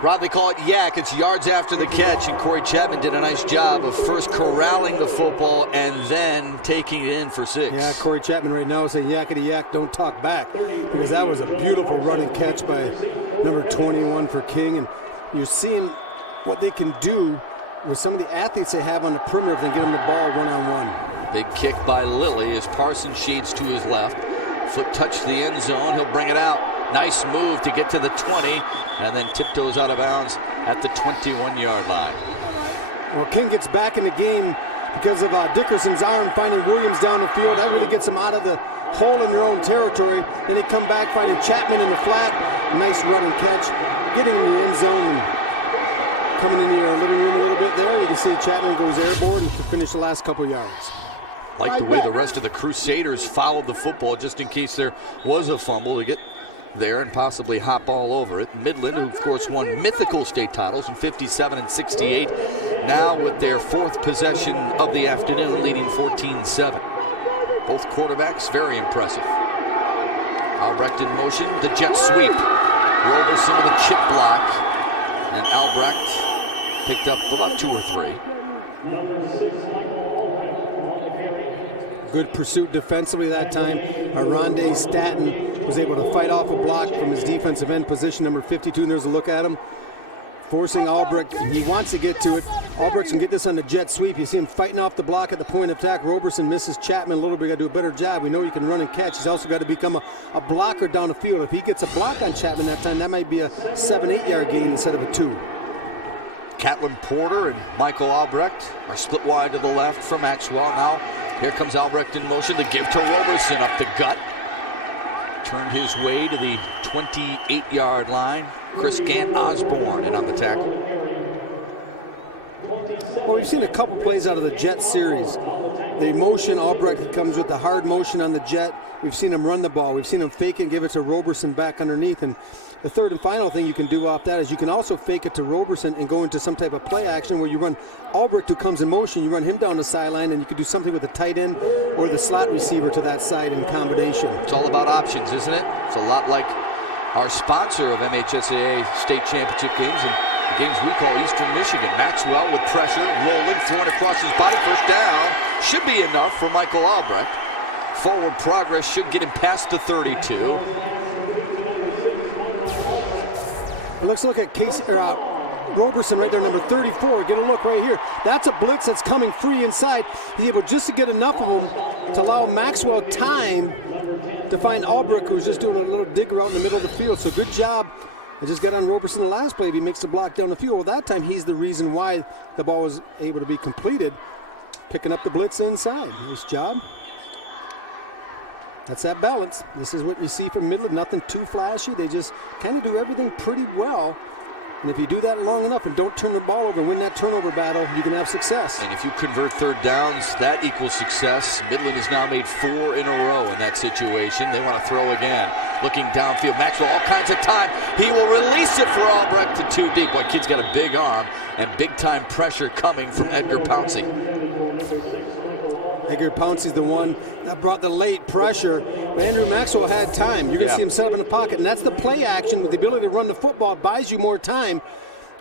Rod, they call it yak. It's yards after the catch, and Corey Chapman did a nice job of first corralling the football and then taking it in for 6. Yeah, Corey Chapman right now is saying yakety yak, don't talk back, because that was a beautiful running catch by number 21 for King, and you're seeing what they can do with some of the athletes they have on the perimeter if they get them the ball one-on-one. Big kick by Lilly as Parsons shades to his left. Foot touch the end zone. He'll bring it out. Nice move to get to the 20, and then tiptoes out of bounds at the 21-yard line. Well, King gets back in the game because of Dickerson's arm finding Williams down the field. That really gets them out of the hole in their own territory. Then they come back finding Chapman in the flat. Nice running catch, getting in the end zone and coming into your living room a little bit there. You can see Chapman goes airborne to finish the last couple yards. Like the way the rest of the Crusaders followed the football just in case there was a fumble to get there and possibly hop all over it. Midland, who of course won mythical state titles in 57 and 68, now with their 4th possession of the afternoon, leading 14-7. Both quarterbacks very impressive. Albrecht in motion, the jet sweep. Roberson with a chip block, and Albrecht picked up about 2 or 3. Good pursuit defensively that time. Aronde Staton was able to fight off a block from his defensive end position, number 52, and there's a look at him. Forcing Albrecht, he wants to get to it. Albrecht can get this on the jet sweep. You see him fighting off the block at the point of attack. Roberson misses Chapman a little bit. Got to do a better job. We know he can run and catch. He's also got to become a blocker down the field. If he gets a block on Chapman that time, that might be a 7-8 yard gain instead of a 2. Catlin Porter and Michael Albrecht are split wide to the left from Maxwell. Now here comes Albrecht in motion to give to Roberson up the gut. Turned his way to the 28-yard line. Chris Gant Osborne in on the tackle. Well, we've seen a couple plays out of the jet series. The motion, Albrecht comes with the hard motion on the jet. We've seen him run the ball. We've seen him fake and give it to Roberson back underneath. And the third and final thing you can do off that is you can also fake it to Roberson and go into some type of play action where you run Albrecht, who comes in motion, you run him down the sideline, and you can do something with the tight end or the slot receiver to that side in combination. It's all about options, isn't it? It's a lot like our sponsor of MHSAA state championship games and the games we call Eastern Michigan. Maxwell with pressure, rolling, throwing across his body. First down should be enough for Michael Albrecht. Forward progress should get him past the 32. Let's look at Roberson right there, number 34. Get a look right here. That's a blitz that's coming free inside. He's able just to get enough of them to allow Maxwell time to find Albrecht, who's just doing a little digger out in the middle of the field. So good job. I just got on Roberson the last play. He makes the block down the field. Well, that time he's the reason why the ball was able to be completed. Picking up the blitz inside. Nice job. That's that balance. This is what you see from Midland. Nothing too flashy. They just kind of do everything pretty well. And if you do that long enough and don't turn the ball over and win that turnover battle, you can have success. And if you convert third downs, that equals success. Midland has now made 4 in a row in that situation. They want to throw again. Looking downfield. Maxwell, all kinds of time. He will release it for Albrecht to 2 deep. Boy, kid's got a big arm and big-time pressure coming from Edgar Pouncey. Edgar Pouncey's the one that brought the late pressure, but Andrew Maxwell had time. You're going to see him set up in the pocket, and that's the play action with the ability to run the football. It buys you more time.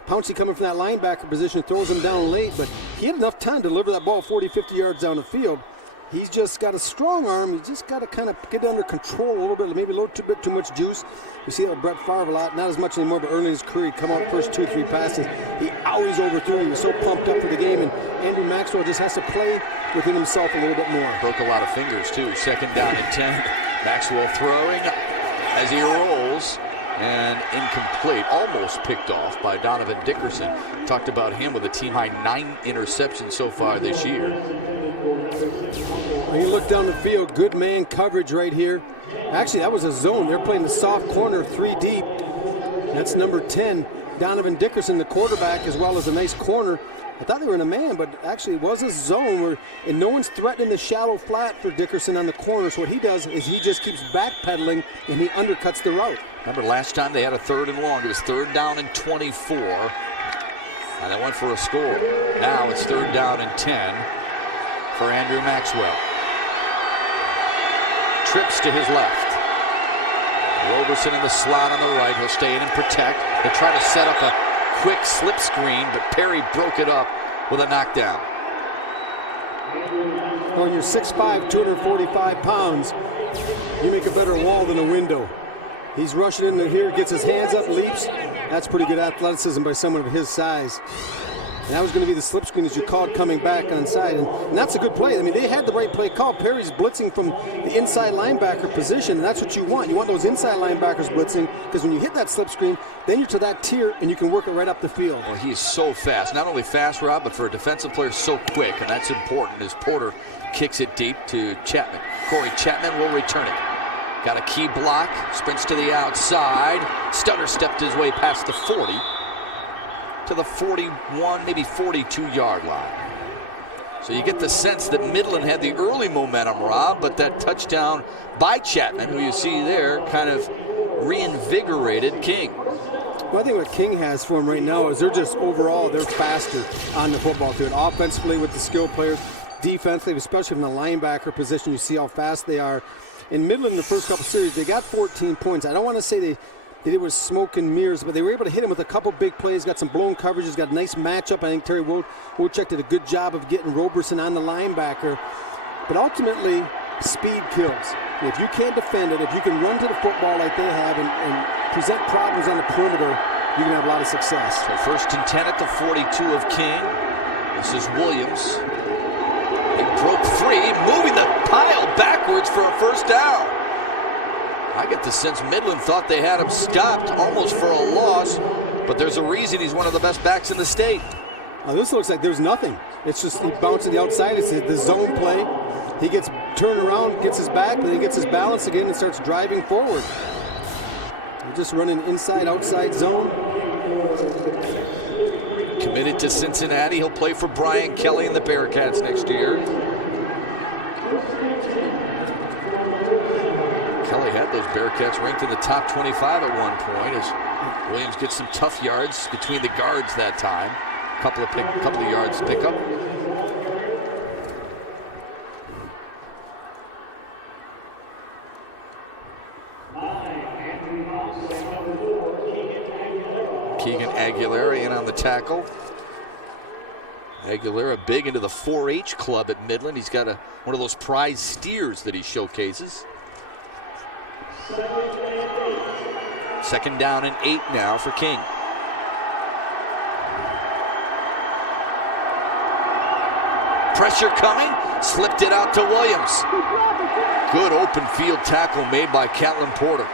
Pouncey coming from that linebacker position throws him down late, but he had enough time to deliver that ball 40, 50 yards down the field. He's just got a strong arm. He's just got to kind of get under control a little bit, maybe a little bit too much juice. You see that with Brett Favre a lot, not as much anymore, but early in his career, he'd come out first 2 or 3 passes. He always overthrew. He was so pumped up for the game, and Andrew Maxwell just has to play within himself a little bit more. Broke a lot of fingers, too. Second down and 10. Maxwell throwing as he rolls, and incomplete. Almost picked off by Donovan Dickerson. Talked about him with a team-high 9 interceptions so far this year. When you look down the field, good man coverage right here. Actually, that was a zone. They're playing the soft corner 3 deep. That's number 10, Donovan Dickerson, the quarterback, as well as a nice corner. I thought they were in a man, but actually it was a zone and no one's threatening the shallow flat for Dickerson on the corner. So what he does is he just keeps backpedaling and he undercuts the route. Remember last time they had a 3rd and long. It was 3rd down and 24. And they went for a score. Now it's 3rd down and 10 for Andrew Maxwell. Trips to his left. Roberson in the slot on the right. He'll stay in and protect. They try to set up a quick slip screen, but Perry broke it up with a knockdown. When you're 6'5", 245 pounds, you make a better wall than a window. He's rushing into here, gets his hands up, leaps. That's pretty good athleticism by someone of his size. And that was going to be the slip screen as you called coming back on side. And that's a good play. I mean, they had the right play call. Perry's blitzing from the inside linebacker position, and that's what you want. You want those inside linebackers blitzing, because when you hit that slip screen, then you're to that tier, and you can work it right up the field. Well, he is so fast. Not only fast, Rob, but for a defensive player, so quick. And that's important as Porter kicks it deep to Chapman. Corey Chapman will return it. Got a key block, sprints to the outside. Stutter stepped his way past the 40. To the 41, maybe 42-yard line. So you get the sense that Midland had the early momentum, Rob, but that touchdown by Chapman, who you see there, kind of reinvigorated King. Well, I think what King has for him right now is they're faster on the football field. Offensively with the skilled players, defensively, especially from the linebacker position, you see how fast they are. In Midland, in the first couple series, they got 14 points. I don't want to say they did with smoke and mirrors, but they were able to hit him with a couple big plays, got some blown coverages, got a nice matchup. I think Terry Wojcik did a good job of getting Roberson on the linebacker. But ultimately, speed kills. If you can't defend it, if you can run to the football like they have and present problems on the perimeter, you can have a lot of success. So 1st and 10 at the 42 of King. This is Williams. He broke free, moving the pile backwards for a first down. I get the sense Midland thought they had him stopped almost for a loss, but there's a reason he's one of the best backs in the state. Now this looks like there's nothing. It's just he bounced to the outside. It's the zone play. He gets turned around, gets his back, then he gets his balance again and starts driving forward. He's just running inside, outside zone. Committed to Cincinnati. He'll play for Brian Kelly and the Bearcats next year. Kelly had those Bearcats ranked in the top 25 at one point as Williams gets some tough yards between the guards that time. Couple of yards to pick up. Keegan Aguilera in on the tackle. Aguilera big into the 4-H club at Midland. He's got one of those prize steers that he showcases. 2nd down and 8 now for King. Pressure coming, slipped it out to Williams. Good open field tackle made by Catlin Porter.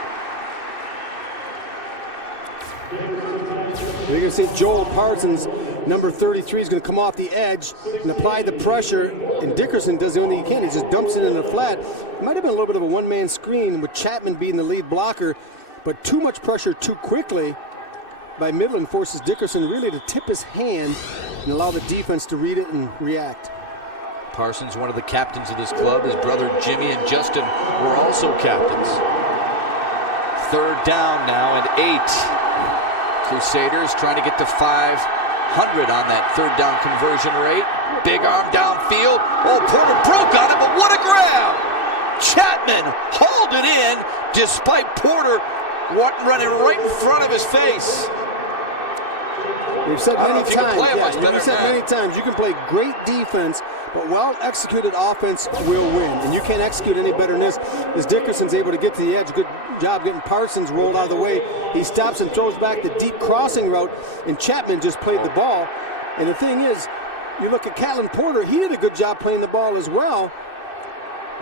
You're going to see Joel Parsons, number 33, is going to come off the edge and apply the pressure, and Dickerson does the only thing he can. He just dumps it in the flat. It might have been a little bit of a one-man screen with Chapman being the lead blocker, but too much pressure too quickly by Midland forces Dickerson really to tip his hand and allow the defense to read it and react. Parsons, one of the captains of this club. His brother Jimmy and Justin were also captains. 3rd down now and 8. Crusaders trying to get to 500 on that 3rd down conversion rate. Big arm downfield. Oh, Porter broke on it, but what a grab! Chapman hauled it in despite Porter running right in front of his face. We've said many times, you can play great defense, but well-executed offense will win. And you can't execute any better than this. As Dickerson's able to get to the edge, good job getting Parsons rolled out of the way. He stops and throws back the deep crossing route, and Chapman just played the ball. And the thing is, you look at Catlin Porter, he did a good job playing the ball as well.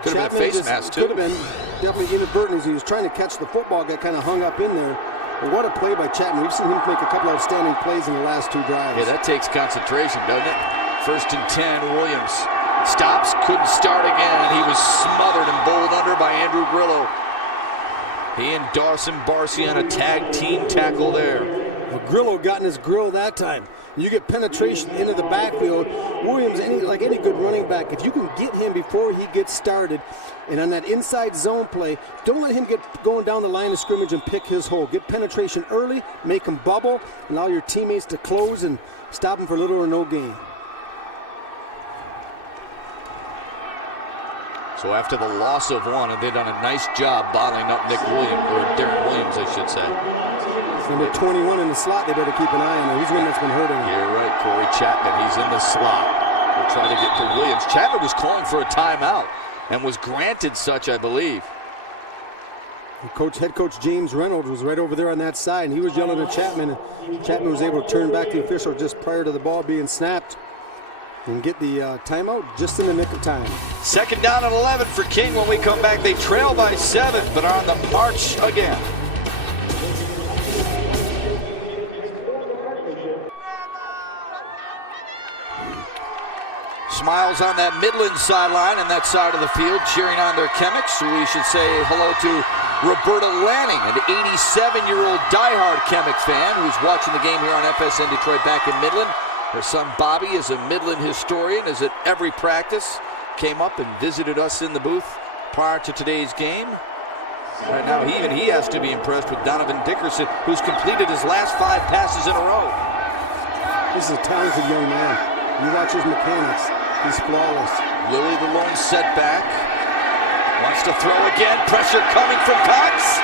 Could have been a face mask, too. Could have been definitely inadvertent. He was trying to catch the football, got kind of hung up in there. But what a play by Chapman. We've seen him make a couple of outstanding plays in the last 2 drives. Yeah, that takes concentration, doesn't it? 1st and 10, Williams stops, couldn't start again. He was smothered and bowled under by Andrew Grillo. He and Dawson Barcy on a tag team tackle there. Well, Grillo got in his grill that time. You get penetration into the backfield. Williams, like any good running back, if you can get him before he gets started, and on that inside zone play, don't let him get going down the line of scrimmage and pick his hole. Get penetration early, make him bubble, allow your teammates to close and stop him for little or no gain. So after the loss of one, and they've done a nice job bottling up Nick Williams, or Darren Williams, I should say. Number 21 in the slot, they better keep an eye on him. He's one that's been hurting. You're right, Corey Chapman. He's in the slot. We're trying to get to Williams. Chapman was calling for a timeout and was granted such, I believe. Head coach James Reynolds was right over there on that side, and he was yelling at Chapman. And Chapman was able to turn back the official just prior to the ball being snapped and get the timeout just in the nick of time. 2nd down and 11 for King. When we come back, they trail by 7, but are on the march again. Smiles on that Midland sideline and that side of the field, cheering on their Chemics. We should say hello to Roberta Lanning, an 87-year-old diehard Chemic fan who's watching the game here on FSN Detroit back in Midland. Her son Bobby is a Midland historian, is at every practice. Came up and visited us in the booth prior to today's game. Right now, he has to be impressed with Donovan Dickerson, who's completed his last 5 passes in a row. This is a talented young man. You watch his mechanics. He's flawless. Willie the lone setback. Wants to throw again. Pressure coming from Cox.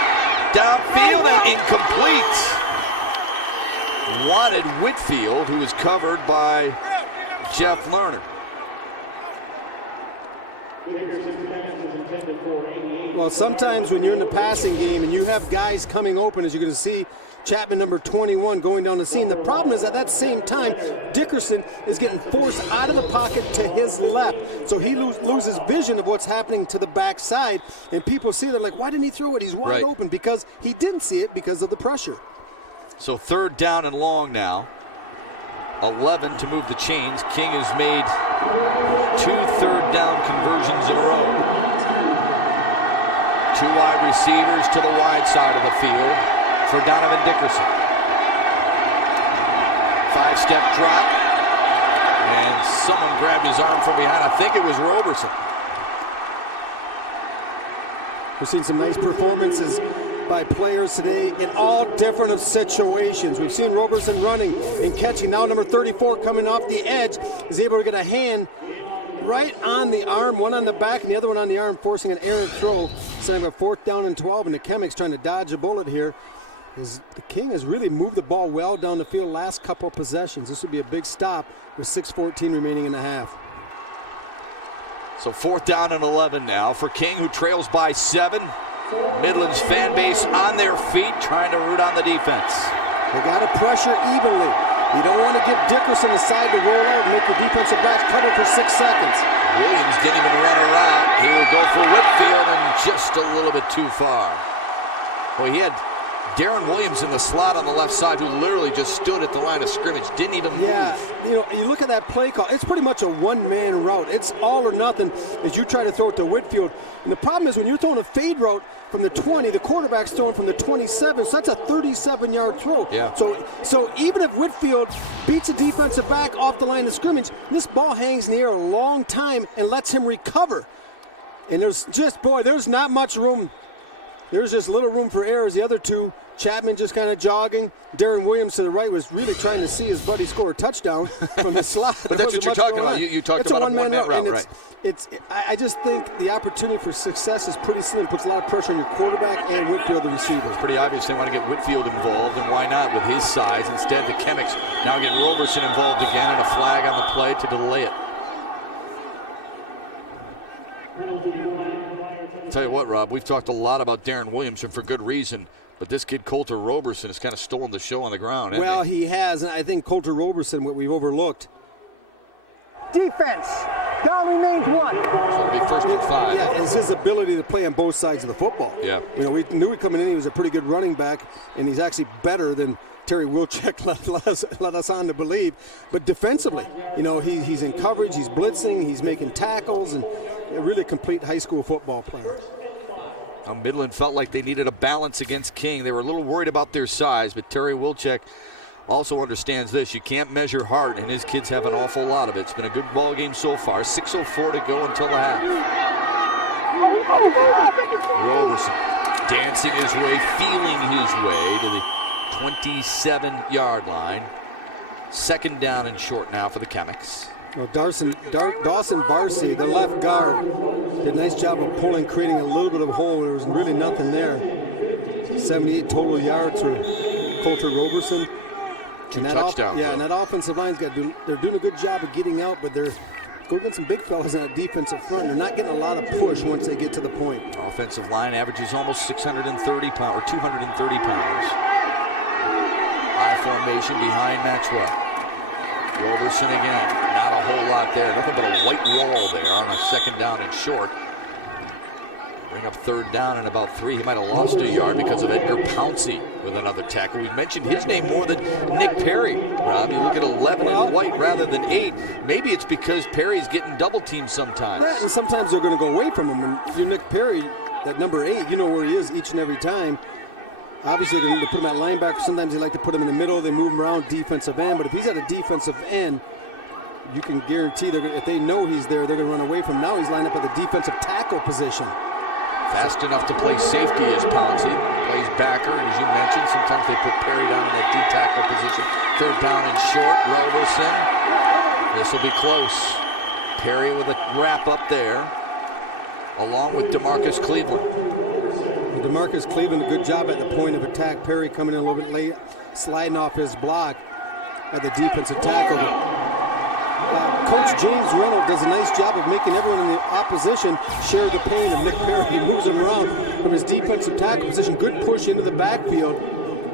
Downfield and incomplete. Wanted Whitfield, who was covered by Jeff Lerner. Well, sometimes when you're in the passing game and you have guys coming open, as you're going to see, Chapman, number 21, going down the scene. The problem is at that same time, Dickerson is getting forced out of the pocket to his left. So he loses vision of what's happening to the backside. And people see, they're like, why didn't he throw it? He's wide open, because he didn't see it because of the pressure. So 3rd down and long now. 11 to move the chains. King has made 2 3rd down conversions in a row. 2 wide receivers to the wide side of the field for Donovan Dickerson. 5-step drop. And someone grabbed his arm from behind. I think it was Roberson. We've seen some nice performances by players today in all different of situations. We've seen Roberson running and catching. Now number 34 coming off the edge is able to get a hand right on the arm, one on the back and the other one on the arm, forcing an errant throw. Setting up 4th down and 12, and the Chemics trying to dodge a bullet here. The King has really moved the ball well down the field last couple of possessions. This would be a big stop with 6:14 remaining in the half. So 4th down and 11 now for King, who trails by 7. Midland's fan base on their feet trying to root on the defense. They got to pressure evenly. You don't want to give Dickerson a side to roll out and make the defensive backs cover for 6 seconds. Williams didn't even run a route. He will go for Whitfield and just a little bit too far. Well, he had Darren Williams in the slot on the left side, who literally just stood at the line of scrimmage, didn't even move. Yeah, you look at that play call, it's pretty much a one-man route. It's all or nothing as you try to throw it to Whitfield. And the problem is when you're throwing a fade route from the 20, the quarterback's throwing from the 27, so that's a 37-yard throw. Yeah. So even if Whitfield beats a defensive back off the line of scrimmage, this ball hangs in the air a long time and lets him recover. And there's not much room. There's just little room for errors. The other two, Chapman just kind of jogging. Darren Williams to the right was really trying to see his buddy score a touchdown from the slot. But that's what you're talking about. You talked about a one-man route, right? I just think the opportunity for success is pretty slim. Puts a lot of pressure on your quarterback and Whitfield, the receiver. It's pretty obvious they want to get Whitfield involved, and why not with his size? Instead, the Chemics now get Roberson involved again, and a flag on the play to delay it. Tell you what, Rob, we've talked a lot about Darren Williams, and for good reason, but this kid Coulter Roberson has kind of stolen the show on the ground. Well, he has, and I think Coulter Roberson, what we've overlooked. Defense. Down remains 1. So it'll be 1st and 5. Yeah, it's his ability to play on both sides of the football. Yeah. We knew coming in he was a pretty good running back, and he's actually better than Terry Wilczek let us on to believe. But defensively, he's in coverage, he's blitzing, he's making tackles, and a really complete high school football player. Midland felt like they needed a balance against King. They were a little worried about their size, but Terry Wilczek also understands this. You can't measure heart, and his kids have an awful lot of it. It's been a good ball game so far. 6:04 to go until the half. Roberson dancing his way, feeling his way to the 27-yard line. 2nd down and short now for the Chemics. Well, Dawson Barcy, the left guard, did a nice job of creating a little bit of a hole where there was really nothing there. 78 total yards for Coulter Roberson. 2 touchdowns. And that offensive line's they're doing a good job of getting out, but they're going against some big fellas on the defensive front. They're not getting a lot of push once they get to the point. Offensive line averages almost 630 pounds, or 230 pounds. High formation behind Maxwell. Roberson again. Not a whole lot there. Nothing but a white wall there on a 2nd down and short. Bring up 3rd down and about 3. He might have lost a yard because of Edgar Pouncey with another tackle. We've mentioned his name more than Nick Perry. Rob, you look at 11 in white rather than 8. Maybe it's because Perry's getting double teamed sometimes. Yeah, and sometimes they're going to go away from him. And if you're Nick Perry, that number 8, you know where he is each and every time. Obviously, they put him at linebacker. Sometimes they like to put him in the middle. They move him around defensive end. But if he's at a defensive end, you can guarantee if they know he's there, they're going to run away from him. Now he's lined up at the defensive tackle position. Fast enough to play safety as Pouncey. Plays backer, and as you mentioned, sometimes they put Perry down in that D-tackle position. 3rd down and short. Roberson. This will be close. Perry with a wrap up there, along with DeMarcus Cleveland. DeMarcus Cleveland, a good job at the point of attack. Perry coming in a little bit late, sliding off his block at the defensive tackle. Coach James Reynolds does a nice job of making everyone in the opposition share the pain of Nick Perry. He moves him around from his defensive tackle position. Good push into the backfield.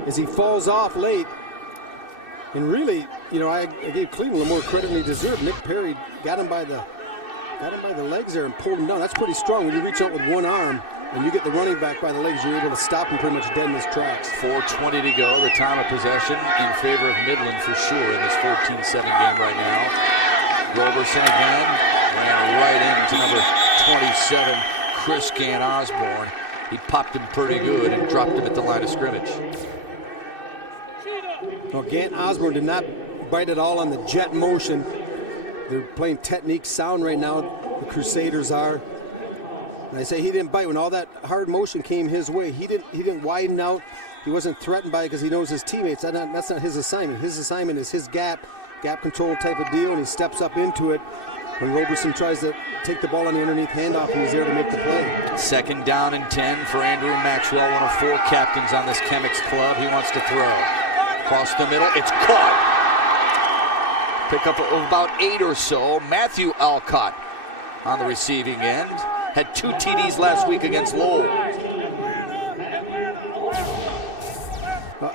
as he falls off late. And really, you know, I gave Cleveland a little more credit than he deserved. Nick Perry got him by the legs there and pulled him down. That's pretty strong when you reach out with one arm and you get the running back by the legs. You're able to stop him pretty much dead in his tracks. 4:20 to go. The time of possession in favor of Midland for sure in this 14-7 game right now. Roberson again ran right into number 27, Chris Gant Osborne. He popped him pretty good and dropped him at the line of scrimmage. Well, Gant Osborne did not bite at all on the jet motion. They're playing technique sound right now, the Crusaders are. And I say he didn't bite when all that hard motion came his way. He didn't widen out. He wasn't threatened by it because he knows his teammates. That's not his assignment. His assignment is his gap control type of deal, and he steps up into it when Roberson tries to take the ball on the underneath handoff, and he's there to make the play. 2nd down and 10 for Andrew Maxwell, one of 4 captains on this Chemics club. He wants to throw. Across the middle, it's caught. Pick up of about 8 or so. Matthew Alcott on the receiving end. Had 2 TDs last week against Lowell.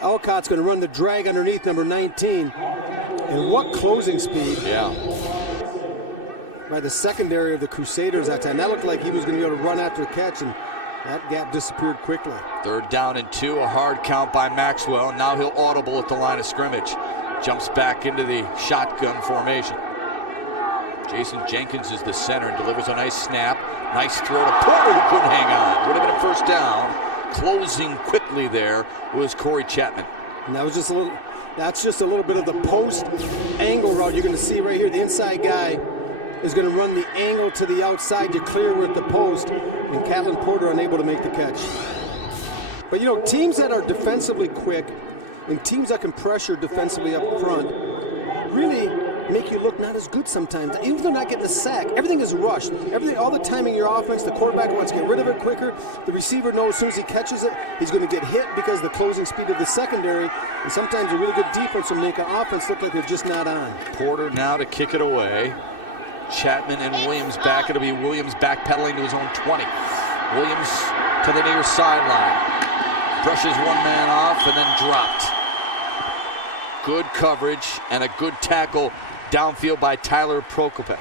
Alcott's going to run the drag underneath number 19. And what closing speed. Yeah. By the secondary of the Crusaders that time. That looked like he was going to be able to run after a catch, and that gap disappeared quickly. 3rd down and 2, a hard count by Maxwell. Now he'll audible at the line of scrimmage. Jumps back into the shotgun formation. Jason Jenkins is the center and delivers a nice snap. Nice throw to Porter, who couldn't hang on. Would have been a 1st down. Closing quickly there was Corey Chapman. And that was just a little. That's just a little bit of the post angle route you're going to see right here. The inside guy is going to run the angle to the outside. You clear with the post, and Catlin Porter unable to make the catch. But you know, teams that are defensively quick and teams that can pressure defensively up front really make you look not as good sometimes. Even if they're not getting a sack, everything is rushed. All the timing in your offense, the quarterback wants to get rid of it quicker. The receiver knows as soon as he catches it, he's going to get hit because of the closing speed of the secondary. And sometimes a really good defense will make an offense look like they're just not on. Porter now to kick it away. Chapman and Williams back. It'll be Williams backpedaling to his own 20. Williams to the near sideline. Brushes one man off and then dropped. Good coverage and a good tackle downfield by Tyler Prokopek.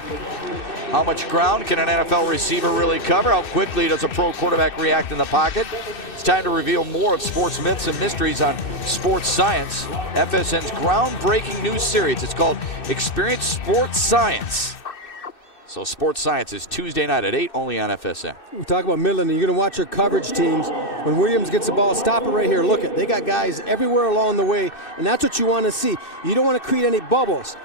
How much ground can an NFL receiver really cover? How quickly does a pro quarterback react in the pocket? It's time to reveal more of sports myths and mysteries on Sports Science, FSN's groundbreaking new series. It's called Experience Sports Science. So Sports Science is Tuesday night at 8, only on FSN. We talk about Midland, and you're going to watch your coverage teams. When Williams gets the ball, stop it right here. Look it. They got guys everywhere along the way, and that's what you want to see. You don't want to create any bubbles.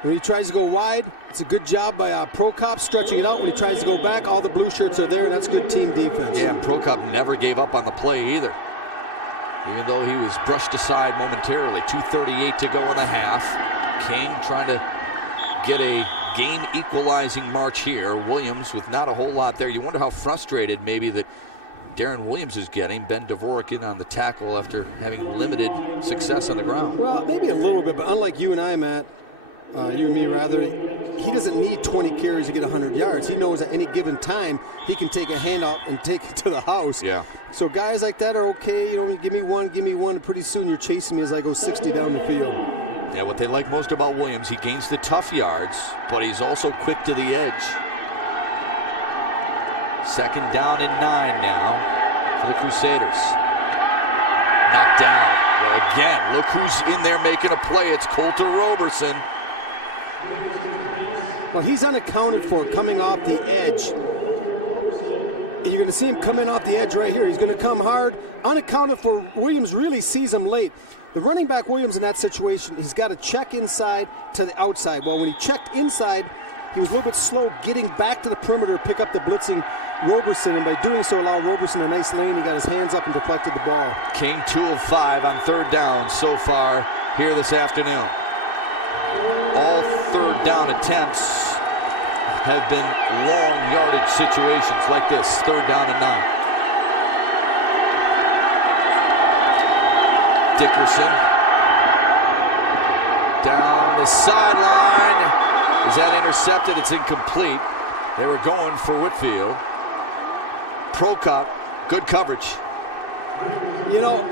When he tries to go wide, it's a good job by Prokop stretching it out. When he tries to go back, all the blue shirts are there, and that's good team defense. Yeah, and Prokop never gave up on the play either, even though he was brushed aside momentarily. 2:38 to go in the half. King trying to get a game equalizing march here. Williams with not a whole lot there. You wonder how frustrated maybe that Darren Williams is getting. Ben Dvorak in on the tackle after having limited success on the ground. Well, maybe a little bit, but unlike you and I, Matt, you and me rather, he doesn't need 20 carries to get 100 yards. He knows at any given time he can take a handoff and take it to the house. Yeah. So guys like that are okay. You know, give me one, and pretty soon you're chasing me as I go 60 down the field. Yeah, what they like most about Williams, he gains the tough yards, but he's also quick to the edge. 2nd down and 9 now for the Crusaders. Knocked down. Well, again, look who's in there making a play. It's Colter Roberson. Well, he's unaccounted for coming off the edge. And you're going to see him come in off the edge right here. He's going to come hard. Unaccounted for. Williams really sees him late. The running back Williams in that situation, he's got to check inside to the outside. Well, when he checked inside, he was a little bit slow getting back to the perimeter to pick up the blitzing Roberson, and by doing so allowed Roberson a nice lane. He got his hands up and deflected the ball. King 2 of 5 on 3rd down so far here this afternoon. All 3rd down attempts have been long yardage situations like this, 3rd down and 9. Dickerson down the sideline. Is that intercepted? It's incomplete. They were going for Whitfield. Prokop, good coverage. You know,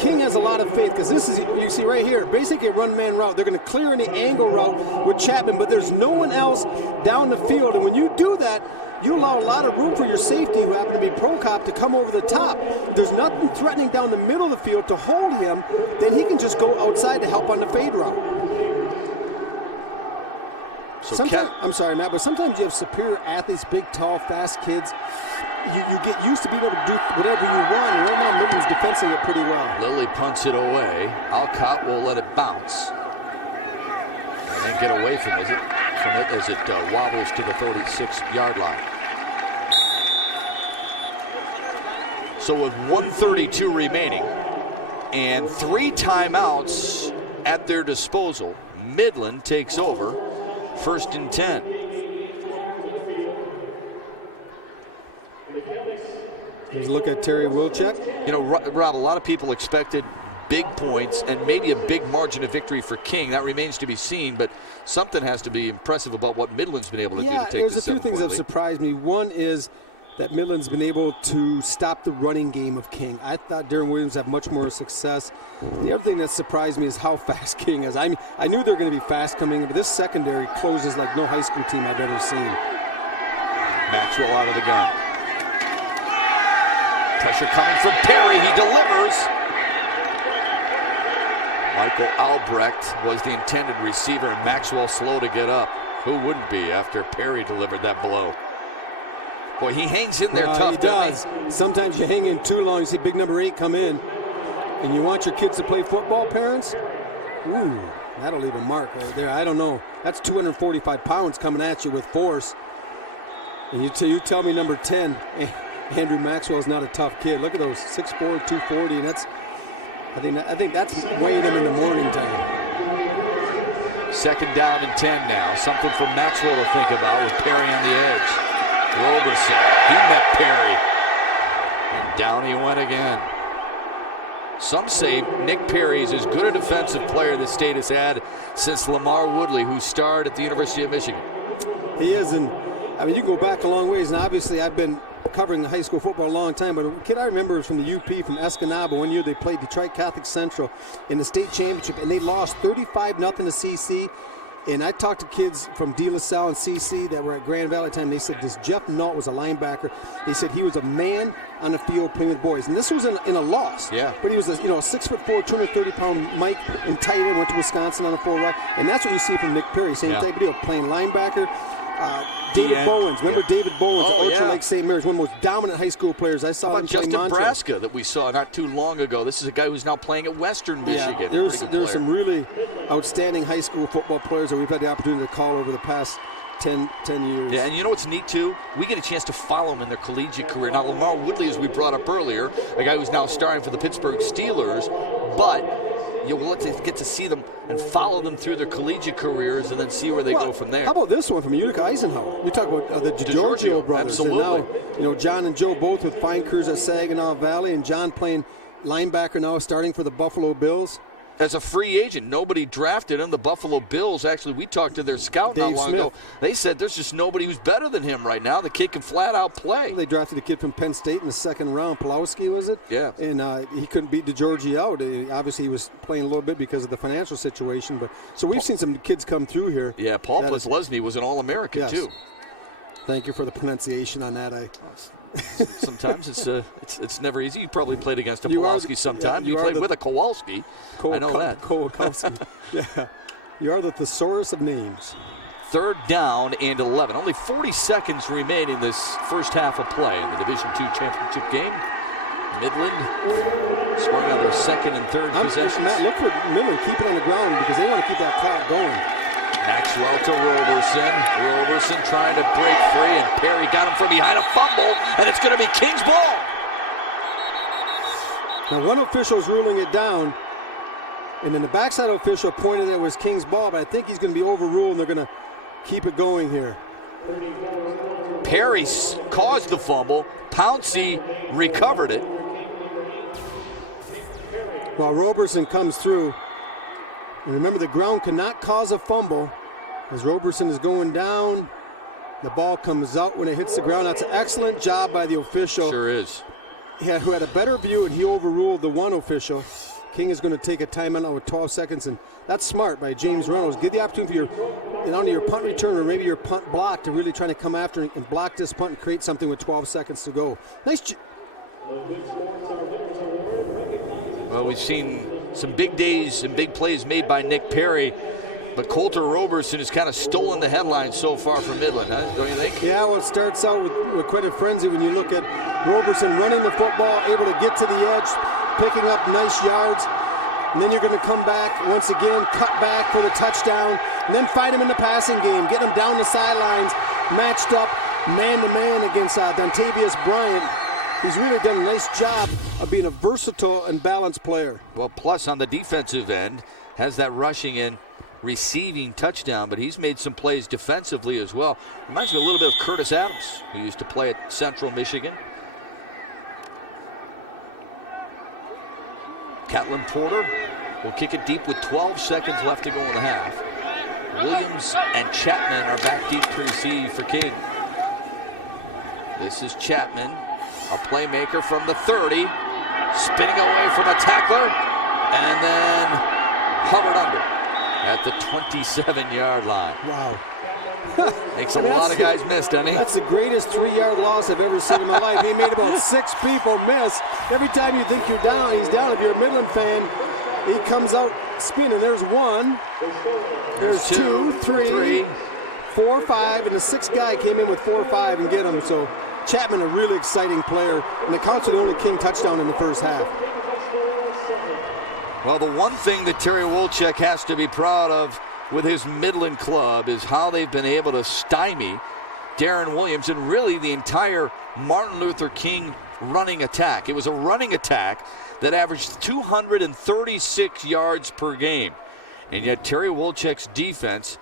King has a lot of faith because this is, you see right here, basically a run-man route. They're going to clear any angle route with Chapman, but there's no one else down the field. And when you do that, you allow a lot of room for your safety, who happen to be Pro Cop, to come over the top. There's nothing threatening down the middle of the field to hold him. Then he can just go outside to help on the fade route. So I'm sorry, Matt, but sometimes you have superior athletes, big, tall, fast kids. You get used to being able to do whatever you want, and right now Midland's defending it pretty well. Lilly punts it away. Alcott will let it bounce. And then get away from it as it wobbles to the 36-yard line. So with 1:32 remaining and 3 timeouts at their disposal, Midland takes over, 1st and 10. Here's a look at Terry Wilczek. You know, Rob, a lot of people expected big points and maybe a big margin of victory for King. That remains to be seen, but something has to be impressive about what Midland's been able to do to take there's this a few things that have surprised me. One is that Midland's been able to stop the running game of King. I thought Darren Williams had much more success. The other thing that surprised me is how fast King is. I mean, I knew they were going to be fast coming in, but this secondary closes like no high school team I've ever seen. Maxwell out of the gun. Pressure coming from Perry. He delivers. Michael Albrecht was the intended receiver, and Maxwell slow to get up. Who wouldn't be after Perry delivered that blow? Boy, he hangs in there tough, he does. Sometimes you hang in too long. You see big number 8 come in, and you want your kids to play football, parents? Ooh, that'll leave a mark right there. I don't know. That's 245 pounds coming at you with force. And you tell me number 10, Andrew Maxwell's not a tough kid. Look at those, 6'4", 240, and I think that's weighing him in the morning time. 2nd down and 10 now. Something for Maxwell to think about with Perry on the edge. Roberson, he met Perry. And down he went again. Some say Nick Perry is as good a defensive player the state has had since Lamar Woodley, who starred at the University of Michigan. He is, and I mean, you go back a long ways, and obviously I've been covering high school football a long time, but a kid I remember was from the UP, from Escanaba. One year they played Detroit Catholic Central in the state championship, and they lost 35-0 to CC. And I talked to kids from De La Salle and CC that were at Grand Valley time. They said this Jeff Nault was a linebacker. They said he was a man on the field playing with boys. And this was in a loss. Yeah. But he was a 6'4", 230-pound Mike in tight end, went to Wisconsin on a full ride. And that's what you see from Nick Perry. Same type of deal, playing linebacker. David Bowens. Remember David Bowens at Orchard Lake St. Mary's, one of the most dominant high school players. I saw him play just Montrose. Nebraska that we saw not too long ago. This is a guy who's now playing at Western Michigan. There's some really outstanding high school football players that we've had the opportunity to call over the past 10 years. Yeah, and you know what's neat, too? We get a chance to follow them in their collegiate career. Now, Lamar Woodley, as we brought up earlier, a guy who's now starring for the Pittsburgh Steelers, but you'll get to see them and follow them through their collegiate careers and then see where they go from there. How about this one from Utica Eisenhower? We talk about the DiGiorgio brothers. Absolutely. And now, John and Joe both with fine careers at Saginaw Valley, and John playing linebacker now, starting for the Buffalo Bills. As a free agent, nobody drafted him. The Buffalo Bills, actually, we talked to their scout not long ago. They said there's just nobody who's better than him right now. The kid can flat out play. They drafted a kid from Penn State in the 2nd round, Pulowski, was it? Yeah. And he couldn't beat DiGiorgio out. Obviously, he was playing a little bit because of the financial situation. But so we've seen some kids come through here. Yeah, Paul Leslie was an All-American, too. Thank you for the pronunciation on that. Sometimes it's never easy. You probably played against a Pulowski sometime. You played with a Kowalski. I know that. Kowalski. Yeah. You are the thesaurus of names. 3rd down and 11. Only 40 seconds remain in this first half of play in the Division II championship game. Midland scoring on their 2nd and 3rd possessions. Matt, look for Midland. Keep it on the ground because they want to keep that clock going. Maxwell to Roberson. Roberson trying to break free, and Perry got him from behind, a fumble, and it's going to be King's ball. Now, one official's ruling it down, and then the backside official pointed that it was King's ball, but I think he's going to be overruled, and they're going to keep it going here. Perry caused the fumble. Pouncey recovered it. While Roberson comes through. And remember, the ground cannot cause a fumble. As Roberson is going down, the ball comes out when it hits the ground. That's an excellent job by the official. Sure is. Who had a better view, and he overruled the one official. King is going to take a timeout with 12 seconds, and that's smart by James Reynolds. Give the opportunity for your punt return or maybe your punt block to really try to come after and block this punt and create something with 12 seconds to go. Nice. Well, we've seen some big days and big plays made by Nick Perry, but Coulter Roberson has kind of stolen the headlines so far from Midland, huh? Don't you think? Yeah, well, it starts out with quite a frenzy when you look at Roberson running the football, able to get to the edge, picking up nice yards, and then you're going to come back once again, cut back for the touchdown, and then find him in the passing game, get him down the sidelines, matched up man-to-man against Dontavius Bryant. He's really done a nice job of being a versatile and balanced player. Well, plus on the defensive end, has that rushing and receiving touchdown, but he's made some plays defensively as well. Reminds me a little bit of Curtis Adams, who used to play at Central Michigan. Catlin Porter will kick it deep with 12 seconds left to go in the half. Williams and Chapman are back deep to receive for King. This is Chapman, a playmaker from the 30, spinning away from a tackler, and then hovered under at the 27-yard line. Wow. Makes a lot of guys miss, doesn't he? That's the greatest 3-yard loss I've ever seen in my life. He made about 6 people miss. Every time you think you're down, he's down. If you're a Midland fan, he comes out spinning. There's 1, there's 2, 3, 4, 5, and the 6th guy came in with 4 or 5 and get him. So Chapman, a really exciting player, and it counts for the only King touchdown in the first half. Well, the one thing that Terry Wolchek has to be proud of with his Midland club is how they've been able to stymie Darren Williams and really the entire Martin Luther King running attack. It was a running attack that averaged 236 yards per game. And yet Terry Wolchek's defense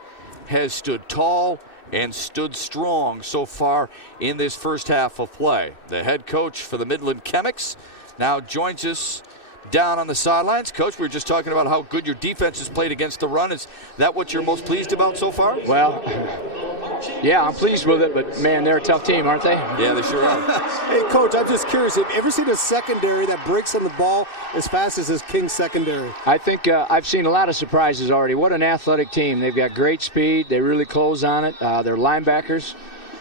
has stood tall and stood strong so far in this first half of play. The head coach for the Midland Chemics now joins us down on the sidelines. Coach, we were just talking about how good your defense has played against the run. Is that what you're most pleased about so far? Well, yeah, I'm pleased with it, but man, they're a tough team, aren't they? Yeah, they sure are. Hey, Coach, I'm just curious. Have you ever seen a secondary that breaks on the ball as fast as this King secondary? I think I've seen a lot of surprises already. What an athletic team. They've got great speed. They really close on it. Their linebackers,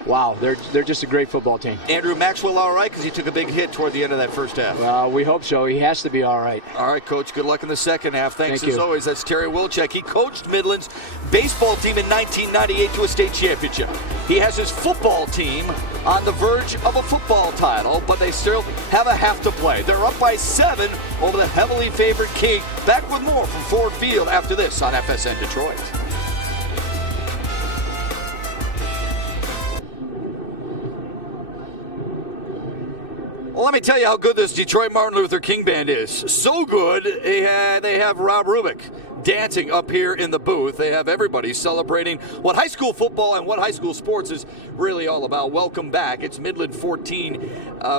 wow, they're just a great football team. Andrew Maxwell all right? Because he took a big hit toward the end of that first half. We hope so. He has to be all right. All right, Coach. Good luck in the second half. Thanks Thank as you. always. That's Terry Wolchek. He coached Midland's baseball team in 1998 to a state championship. He has his football team on the verge of a football title, but they still have a half to play. They're up by 7 over the heavily favored King. Back with more from Ford Field after this on FSN Detroit. Well, let me tell you how good this Detroit Martin Luther King band is. So good, they have Rob Rubik dancing up here in the booth. They have everybody celebrating what high school football and what high school sports is really all about. Welcome back. It's Midland 14,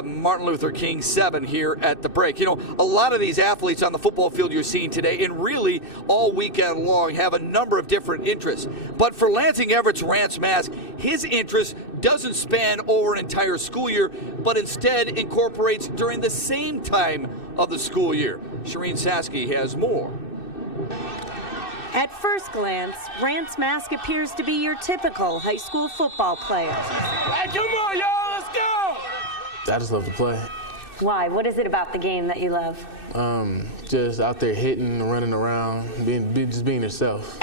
Martin Luther King 7 here at the break. You know, a lot of these athletes on the football field you're seeing today and really all weekend long have a number of different interests. But for Lansing Everett's Rance Mask, his interest doesn't span over an entire school year, but instead incorporates during the same time of the school year. Shireen Saski has more. At first glance, Rance Mask appears to be your typical high school football player. Hey, come on, y'all, let's go! I just love to play. Why? What is it about the game that you love? Just out there hitting, running around, just being yourself.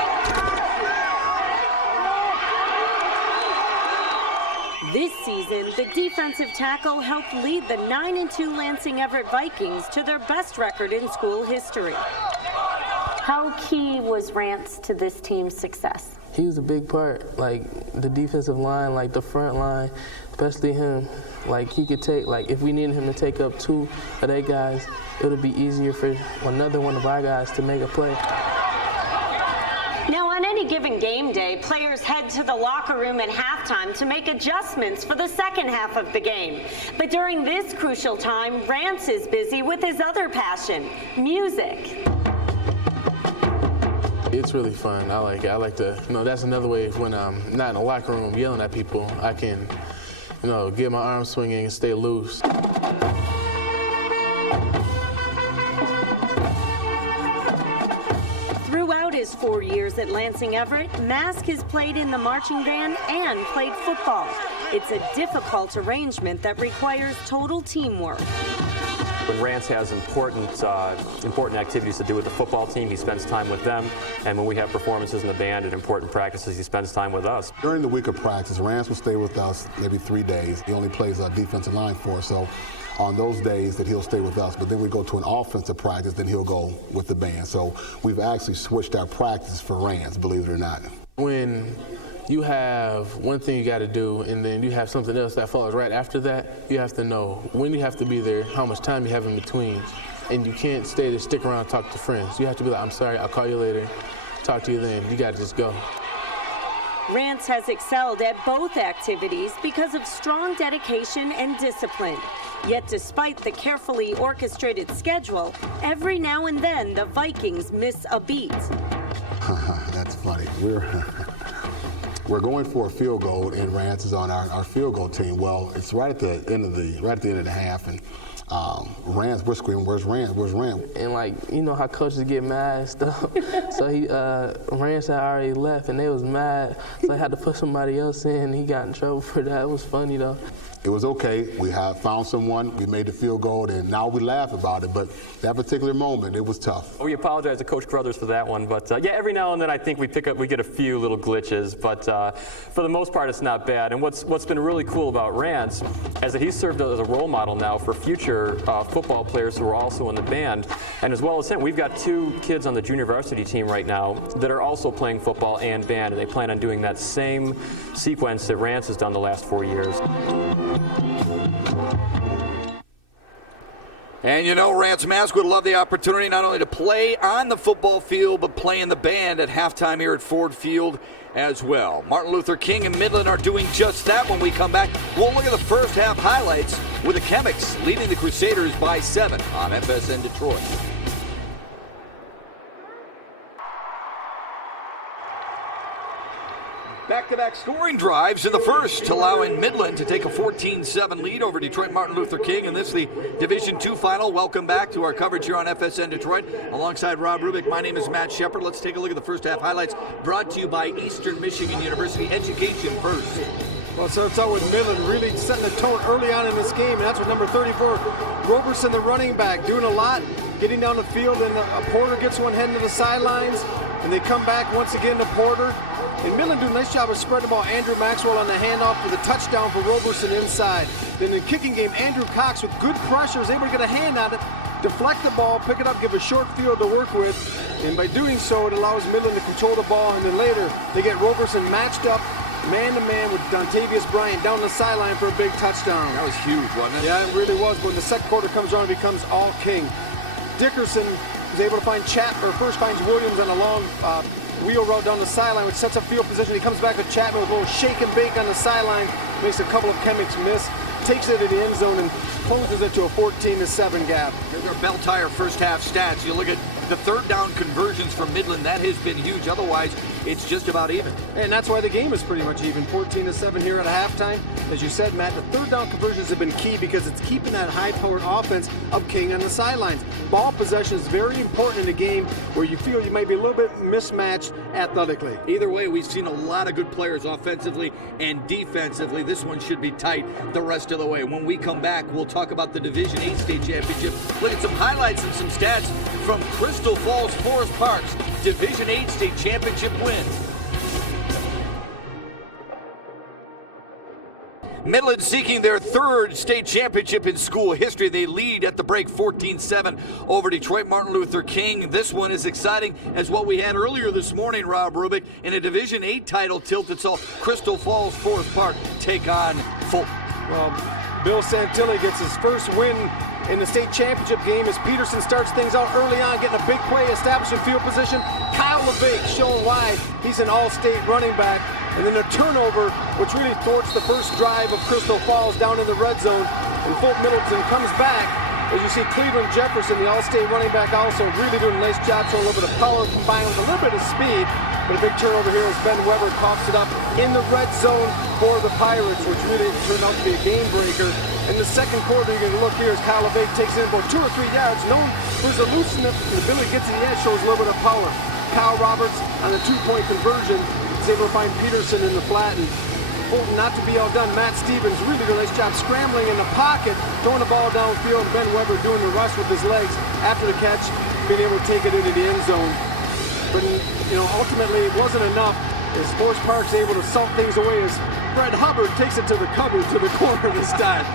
This season, the defensive tackle helped lead the 9-2 Lansing Everett Vikings to their best record in school history. How key was Rance to this team's success? He was a big part, like the defensive line, like the front line, especially him. Like he could take, like if we needed him to take up 2 of their guys, it would be easier for another one of our guys to make a play. Now, on any given game day, players head to the locker room at halftime to make adjustments for the second half of the game. But during this crucial time, Rance is busy with his other passion, music. It's really fun. I like it. I like to, that's another way when I'm not in the locker room yelling at people, I can, get my arms swinging and stay loose. his 4 years at Lansing Everett, Mask has played in the marching band and played football. It's a difficult arrangement that requires total teamwork. When Rance has important activities to do with the football team, he spends time with them. And when we have performances in the band and important practices, he spends time with us. During the week of practice, Rance will stay with us maybe 3 days. He only plays our defensive line for us, so on those days that he'll stay with us. But then we go to an offensive practice, then he'll go with the band. So we've actually switched our practice for Rance, believe it or not. When you have one thing you got to do, and then you have something else that follows right after that, you have to know when you have to be there, how much time you have in between. And you can't stay to stick around and talk to friends. You have to be like, I'm sorry, I'll call you later, talk to you then. You got to just go. Rance has excelled at both activities because of strong dedication and discipline. Yet despite the carefully orchestrated schedule, every now and then the Vikings miss a beat. That's funny. We're going for a field goal, and Rance is on our field goal team. Well, it's right at the end of the half, and Rance, we're screaming, "Where's Rance? Where's Rance?" And like, you know how coaches get mad and stuff. So Rance had already left, and they was mad. So I had to put somebody else in. And he got in trouble for that. It was funny though. It was okay. We have found someone. We made the field goal, and now we laugh about it. But that particular moment, it was tough. We apologize to Coach Crothers for that one. But yeah, every now and then I think we get a few little glitches. But for the most part, it's not bad. And what's been really cool about Rance is that he's served as a role model now for future football players who are also in the band. And as well as him, we've got 2 kids on the junior varsity team right now that are also playing football and band. And they plan on doing that same sequence that Rance has done the last 4 years. And you know, Rance Mask would love the opportunity not only to play on the football field, but play in the band at halftime here at Ford Field as well. Martin Luther King and Midland are doing just that. When we come back, we'll look at the first half highlights with the Chemics leading the Crusaders by 7 on FSN Detroit. Back-to-back scoring drives in the first, allowing Midland to take a 14-7 lead over Detroit Martin Luther King. And this is the Division II final. Welcome back to our coverage here on FSN Detroit. Alongside Rob Rubik, my name is Matt Shepard. Let's take a look at the first half highlights brought to you by Eastern Michigan University. Education first. Well, so it's out with Midland really setting the tone early on in this game, and that's with number 34, Roberson, the running back, doing a lot, getting down the field, and Porter gets one heading to the sidelines, and they come back once again to Porter. And Midland do a nice job of spreading the ball. Andrew Maxwell on the handoff for the touchdown for Roberson inside. Then in the kicking game, Andrew Cox with good pressure is able to get a hand on it, deflect the ball, pick it up, give a short field to work with. And by doing so, it allows Midland to control the ball. And then later, they get Roberson matched up man-to-man with Dontavius Bryant down the sideline for a big touchdown. That was huge, wasn't it? Yeah, it really was. When the second quarter comes around, it becomes all King. Dickerson is able to find first finds Williams on a long wheel route down the sideline, which sets up field position. He comes back with Chapman with a little shake and bake on the sideline, makes a couple of Chemics miss, takes it to the end zone, and closes it to a 14-7 gap. Here's our bell tire first half stats. You look at the third down conversions from Midland. That has been huge. Otherwise, it's just about even. And that's why the game is pretty much even. 14-7 here at halftime. As you said, Matt, the third down conversions have been key because it's keeping that high-powered offense of King on the sidelines. Ball possession is very important in a game where you feel you might be a little bit mismatched athletically. Either way, we've seen a lot of good players offensively and defensively. This one should be tight the rest of the way. When we come back, we'll talk about the Division 8 state championship. Look at some highlights and some stats from Crystal Falls Forest Park's Division 8 state championship win. Midland seeking their third state championship in school history. They lead at the break 14-7 over Detroit Martin Luther King. This one is exciting as what we had earlier this morning, Rob Rubik, in a Division 8 title tilt that saw Crystal Falls Forest Park take on Fulton. Well, Bill Santilli gets his first win in the state championship game as Peterson starts things out early on, getting a big play, establishing field position. Kyle LeVake showing why he's an all-state running back. And then a turnover, which really thwarts the first drive of Crystal Falls down in the red zone. And Fulton Middleton comes back. As you see, Cleveland Jefferson, the all-state running back, also really doing a nice job, showing a little bit of power combined with a little bit of speed. But a big turnover here as Ben Weber coughs it up in the red zone for the Pirates, which really turned out to be a game breaker. And the the second quarter, you're going to look here as Kyle LeVay takes in about 2 or 3 yards. Known for his elusiveness, the ability to get to the edge shows a little bit of power. Kyle Roberts on a 2-point conversion is able to find Peterson in the flat, and Fulton not to be outdone. Matt Stevens really good nice job scrambling in the pocket, throwing the ball downfield. Ben Weber doing the rush with his legs after the catch, being able to take it into the end zone. But ultimately it wasn't enough. As Forest Park's able to salt things away as Fred Hubbard takes it to the cupboard, to the corner this time,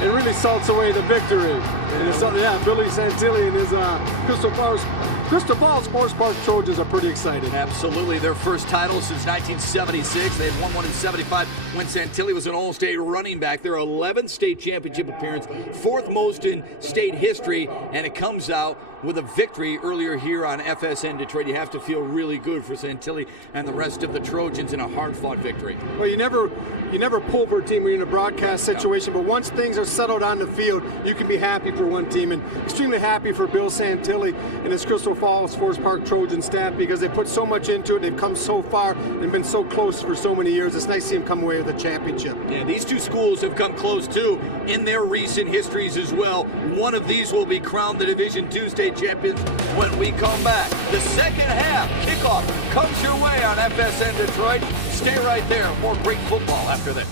and really salts away the victory. And it's something, Billy Santilli and his Crystal Falls Forest Park Trojans are pretty excited. Absolutely. Their first title since 1976. They had won one in 75 when Santilli was an all-state running back. Their 11th state championship appearance, 4th most in state history, and it comes out with a victory earlier here on FSN Detroit. You have to feel really good for Santilli and the rest of the Trojans in a hard-fought victory. Well, you never pull for a team when you're in a broadcast situation, but once things are settled on the field, you can be happy for one team, and extremely happy for Bill Santilli and his Crystal Falls Forest Park Trojan staff, because they put so much into it. They've come so far and been so close for so many years. It's nice to see them come away with a championship. Yeah, these two schools have come close too in their recent histories as well. One of these will be crowned the Division II state champions when we come back. The second half kickoff comes your way on FSN Detroit. Stay right there. More great football after this.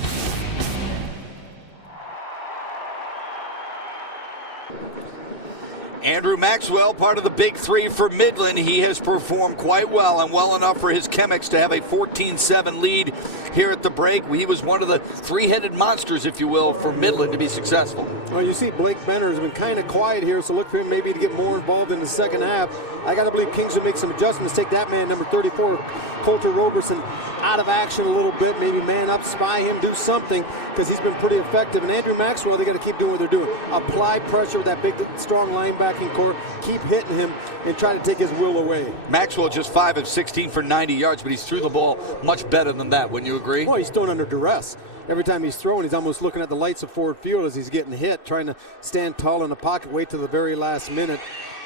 Andrew Maxwell, part of the big three for Midland. He has performed quite well, and well enough for his Chemics to have a 14-7 lead here at the break. He was one of the three-headed monsters, if you will, for Midland to be successful. Well, you see Blake Benner has been kind of quiet here, so look for him maybe to get more involved in the second half. I got to believe Kings will make some adjustments, take that man, number 34, Coulter Roberson, out of action a little bit, maybe man up, spy him, do something, because he's been pretty effective. And Andrew Maxwell, they got to keep doing what they're doing. Apply pressure with that big, strong linebacking core, keep hitting him, and try to take his will away. Maxwell just 5 of 16 for 90 yards, but he's threw the ball much better than that. Wouldn't you agree? Well, he's thrown under duress. Every time he's throwing, he's almost looking at the lights of Ford Field as he's getting hit, trying to stand tall in the pocket, wait till the very last minute,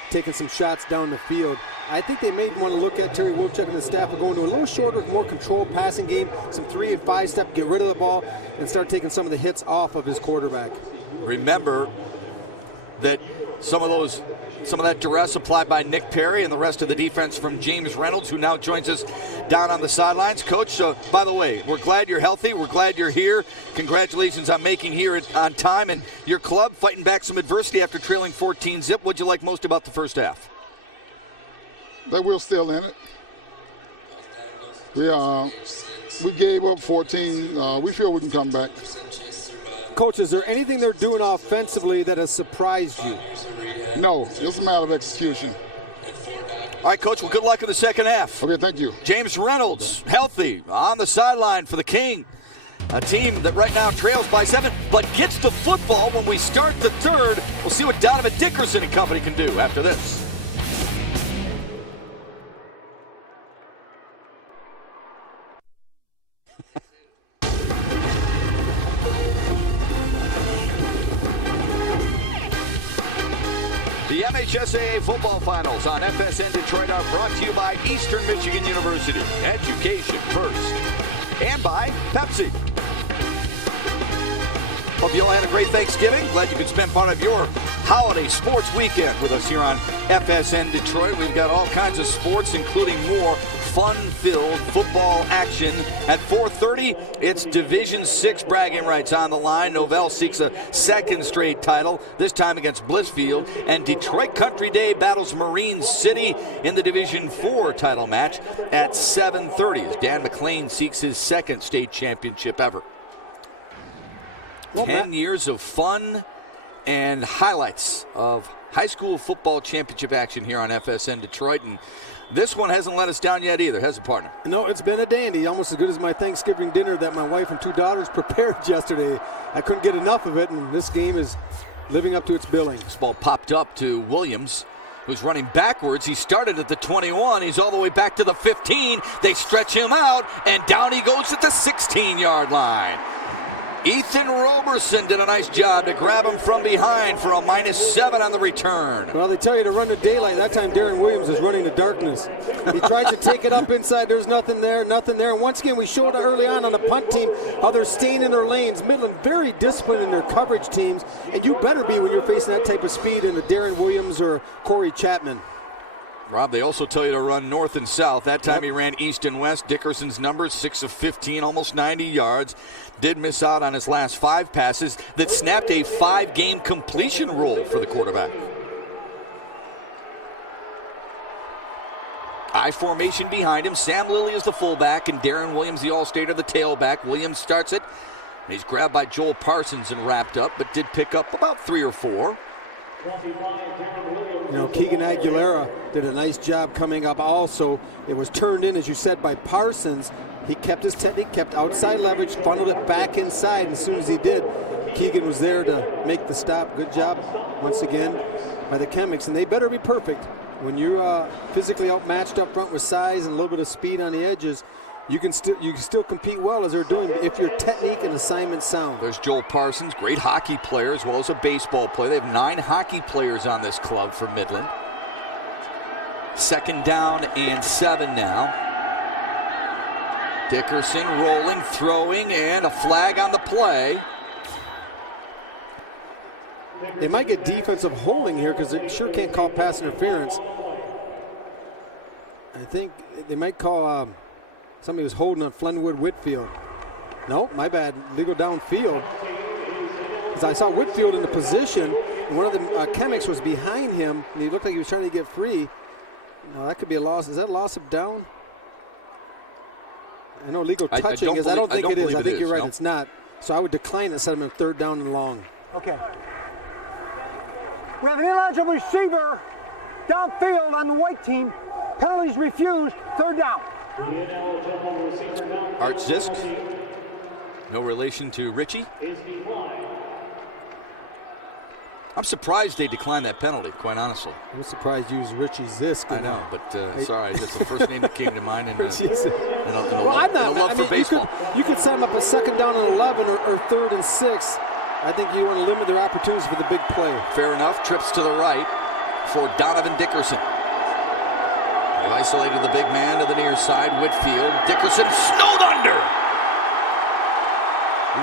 taking some shots down the field. I think they may want to look at Terry Wilczek and the staff are going to a little shorter, more controlled passing game, some 3 and 5 step, get rid of the ball, and start taking some of the hits off of his quarterback. Remember that some of that duress applied by Nick Perry and the rest of the defense from James Reynolds, who now joins us down on the sidelines. Coach, by the way, we're glad you're healthy. We're glad you're here. Congratulations on making here on time, and your club fighting back some adversity after trailing 14-0. What'd you like most about the first half? That we're still in it. We gave up 14. We feel we can come back. Coach, is there anything they're doing offensively that has surprised you? No, it's a matter of execution. All right, Coach, well, good luck in the second half. Okay, thank you. James Reynolds, healthy, on the sideline for the King. A team that right now trails by 7, but gets the football when we start the third. We'll see what Donovan Dickerson and company can do after this. The MHSAA football finals on FSN Detroit are brought to you by Eastern Michigan University. Education first. And by Pepsi. Hope you all had a great Thanksgiving. Glad you could spend part of your holiday sports weekend with us here on FSN Detroit. We've got all kinds of sports, including more fun-filled football action. At 4:30, it's Division VI bragging rights on the line. Novell seeks a second straight title, this time against Blissfield. And Detroit Country Day battles Marine City in the Division IV title match at 7:30 as Dan McLean seeks his second state championship ever. Well, 10 years of fun and highlights of high school football championship action here on FSN Detroit. And this one hasn't let us down yet either, has it, partner? No, it's been a dandy, almost as good as my Thanksgiving dinner that my wife and 2 daughters prepared yesterday. I couldn't get enough of it, and this game is living up to its billing. This ball popped up to Williams, who's running backwards. He started at the 21. He's all the way back to the 15. They stretch him out, and down he goes at the 16-yard line. Ethan Roberson did a nice job to grab him from behind for a -7 on the return. Well, they tell you to run to daylight. That time Darren Williams is running to darkness. He tries to take it up inside. There's nothing there, nothing there. And once again, we showed early on the punt team how they're staying in their lanes. Midland very disciplined in their coverage teams, and you better be when you're facing that type of speed in a Darren Williams or Corey Chapman. Rob, they also tell you to run north and south. That time he ran east and west. Dickerson's numbers, 6 of 15, almost 90 yards. Did miss out on his last 5 passes that snapped a 5-game completion rule for the quarterback. I formation behind him. Sam Lilly is the fullback, and Darren Williams, the All-Stater, the tailback. Williams starts it. And he's grabbed by Joel Parsons and wrapped up, but did pick up about 3 or 4. You know, Keegan Aguilera did a nice job coming up also. It was turned in, as you said, by Parsons. He kept his technique, kept outside leverage, funneled it back inside. And as soon as he did, Keegan was there to make the stop. Good job, once again, by the Chemics. And they better be perfect. When you're physically outmatched up front with size and a little bit of speed on the edges, you can still compete well as they're doing if your technique and assignment sound. There's Joel Parsons, great hockey player as well as a baseball player. They have 9 hockey players on this club for Midland. 2nd down and 7 now. Dickerson rolling, throwing, and a flag on the play. They might get defensive holding here because they sure can't call pass interference. I think they might call somebody was holding on Flenwood Whitfield. No, my bad. Legal downfield. As I saw Whitfield in the position, and one of the Chemics was behind him, and he looked like he was trying to get free. No, that could be a loss. Is that a loss of down? I know legal touching I don't think it is. I think you're right. No. It's not. So I would decline to set him in 3rd down and long. Okay. We have an ineligible receiver downfield on the white team. Penalties refused. 3rd down. Art Zisk, no relation to Richie. I'm surprised they declined that penalty, quite honestly. I'm surprised you used Richie Zisk. I know, but sorry, that's the first name that came to mind. And, love for baseball. You could set them up a 2nd down and 11 or 3rd and 6. I think you want to limit their opportunities for the big play. Fair enough. Trips to the right for Donovan Dickerson. They isolated the big man to the near side. Whitfield. Dickerson snowed under.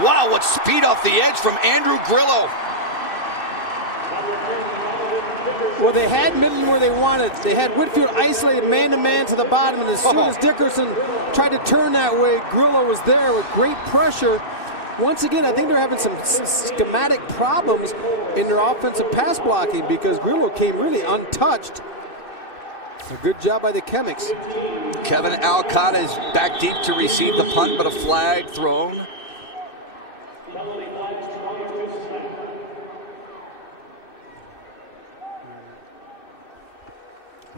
Wow, what speed off the edge from Andrew Grillo. Well, they had Midland where they wanted. They had Whitfield isolated man-to-man to the bottom, and as soon as Dickerson tried to turn that way, Grillo was there with great pressure. Once again, I think they're having some schematic problems in their offensive pass blocking because Grillo came really untouched. A good job by the Chemics. Kevin Alcott is back deep to receive the punt, but a flag thrown.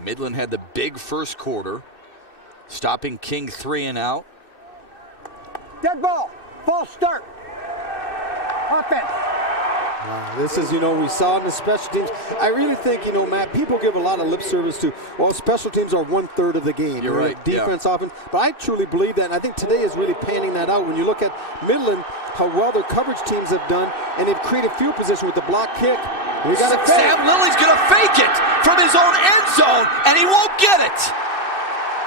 Midland had the big first quarter, stopping King 3 and out. Dead ball. False start. Offense. This is, we saw in the special teams. I really think, Matt, people give a lot of lip service to, special teams are 1/3 of the game. You're right. Defense, offense. But I truly believe that, and I think today is really panning that out. When you look at Midland, how well their coverage teams have done, and they've created field position with the block kick. We got to Sam Lilly's going to fake it from his own end zone, and he won't get it.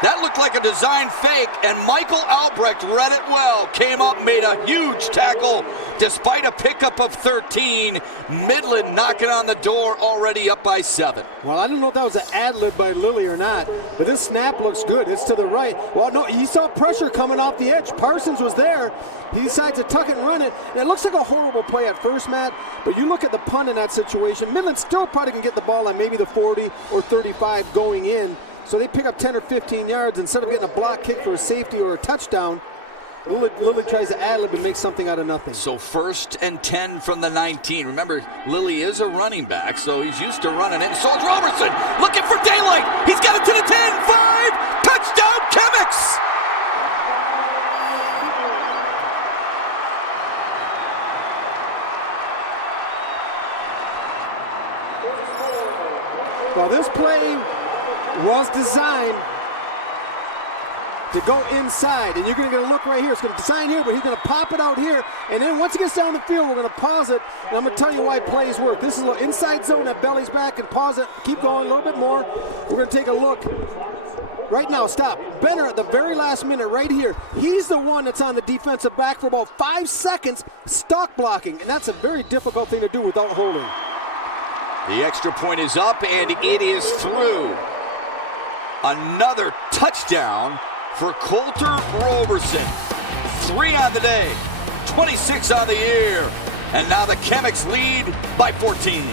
That looked like a design fake, and Michael Albrecht read it well. Came up, made a huge tackle. Despite a pickup of 13, Midland knocking on the door, already up by 7. Well, I don't know if that was an ad-lib by Lilly or not, but this snap looks good. It's to the right. Well, no, he saw pressure coming off the edge. Parsons was there. He decides to tuck it and run it. And it looks like a horrible play at first, Matt, but you look at the punt in that situation. Midland still probably can get the ball on maybe the 40 or 35 going in. So they pick up 10 or 15 yards. Instead of getting a block kick for a safety or a touchdown, Lilly tries to ad-lib and make something out of nothing. So 1st and 10 from the 19. Remember, Lilly is a running back, so he's used to running it. So it's Robertson looking for daylight. He's got it to the 10, 5, touchdown Chemics! Well, this play was designed to go inside. And you're going to get a look right here. It's going to design here, but he's going to pop it out here. And then once he gets down the field, we're going to pause it. And I'm going to tell you why plays work. This is a little inside zone that belly's back, and pause it. Keep going a little bit more. We're going to take a look. Right now, stop. Benner at the very last minute right here. He's the one that's on the defensive back for about 5 seconds, stock blocking. And that's a very difficult thing to do without holding. The extra point is up, and it is through. Another touchdown for Coulter Roberson. 3 on the day, 26 on the year. And now the Chemics lead by 14.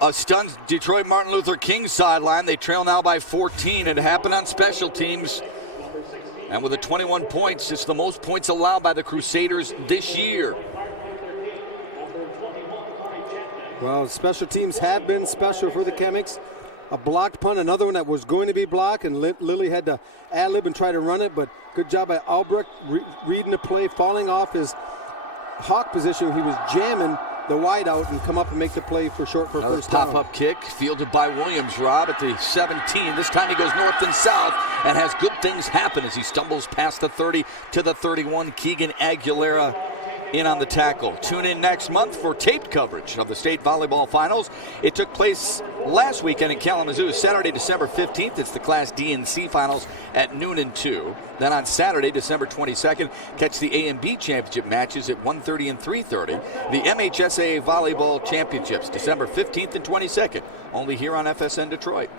A stunned Detroit Martin Luther King sideline. They trail now by 14. It happened on special teams. And with the 21 points, it's the most points allowed by the Crusaders this year. Well, special teams have been special for the Chemics. A blocked punt, another one that was going to be blocked, and Lilly had to ad-lib and try to run it, but good job by Albrecht reading the play, falling off his hawk position. He was jamming the wide out and come up and make the play for short for first down. Pop-up kick fielded by Williams, Rob, at the 17. This time he goes north and south and has good things happen as he stumbles past the 30 to the 31. Keegan Aguilera in on the tackle. Tune in next month for taped coverage of the state volleyball finals. It took place last weekend in Kalamazoo, Saturday, December 15th. It's the Class D and C finals at noon and 2. Then on Saturday, December 22nd, catch the A and B championship matches at 1:30 and 3:30. The MHSAA Volleyball Championships, December 15th and 22nd, only here on FSN Detroit.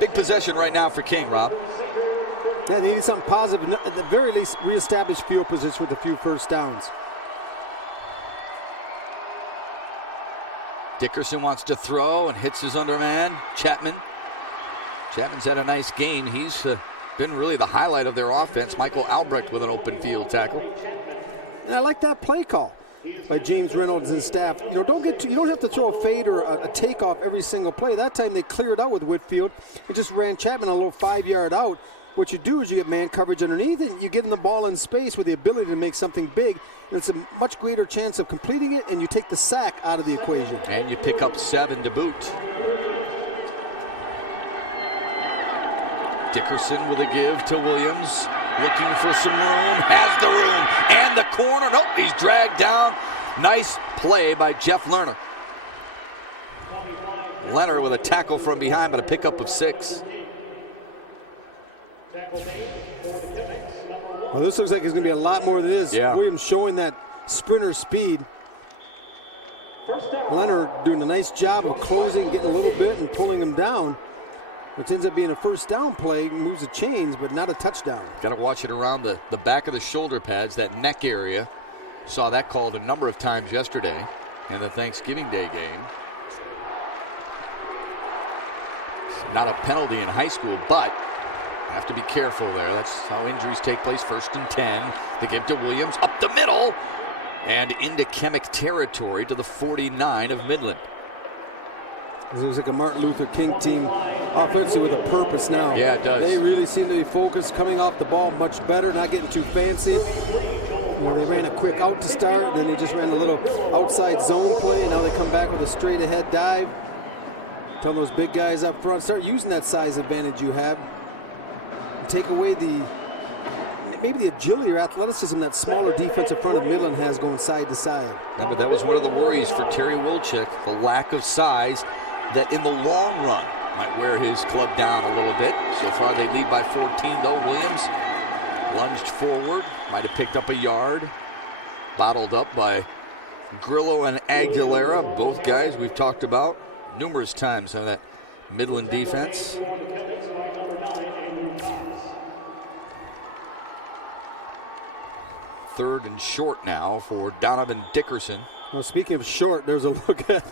Big possession right now for King, Rob. Yeah, they need something positive. At the very least, reestablish field position with a few first downs. Dickerson wants to throw and hits his underman, Chapman. Chapman's had a nice game. He's been really the highlight of their offense. Michael Albrecht with an open field tackle. And I like that play call by James Reynolds and staff. You know, you don't have to throw a fade or a takeoff every single play. That time they cleared out with Whitfield and just ran Chapman a little 5-yard out. What you do is you get man coverage underneath and you get in the ball in space with the ability to make something big. And it's a much greater chance of completing it, and you take the sack out of the equation. And you pick up 7 to boot. Dickerson with a give to Williams. Looking for some room. Has the room. And the corner. Nope, he's dragged down. Nice play by Jeff Lerner. Lerner with a tackle from behind, but a pickup of 6. Well, this looks like it's going to be a lot more than this. Yeah. Williams showing that sprinter speed. Leonard doing a nice job of closing, getting a little bit and pulling him down, which ends up being a first down play, moves the chains, but not a touchdown. Got to watch it around the back of the shoulder pads, that neck area. Saw that called a number of times yesterday in the Thanksgiving Day game. Not a penalty in high school, but have to be careful there. That's how injuries take place. 1st and 10. The give to Williams up the middle and into Chemic territory to the 49 of Midland. It looks like a Martin Luther King team offensively with a purpose now. Yeah, it does. They really seem to be focused, coming off the ball much better, not getting too fancy. You know, they ran a quick out to start, then they just ran a little outside zone play, and now they come back with a straight ahead dive. Tell those big guys up front, start using that size advantage you have. Take away maybe the agility or athleticism that smaller defensive front of Midland has going side to side. Remember, that was one of the worries for Terry Wilczek, the lack of size that in the long run might wear his club down a little bit. So far they lead by 14 though. Williams lunged forward, might have picked up a yard, bottled up by Grillo and Aguilera, both guys we've talked about numerous times on that Midland defense. Third and short now for Donovan Dickerson. Well, speaking of short, there's a look at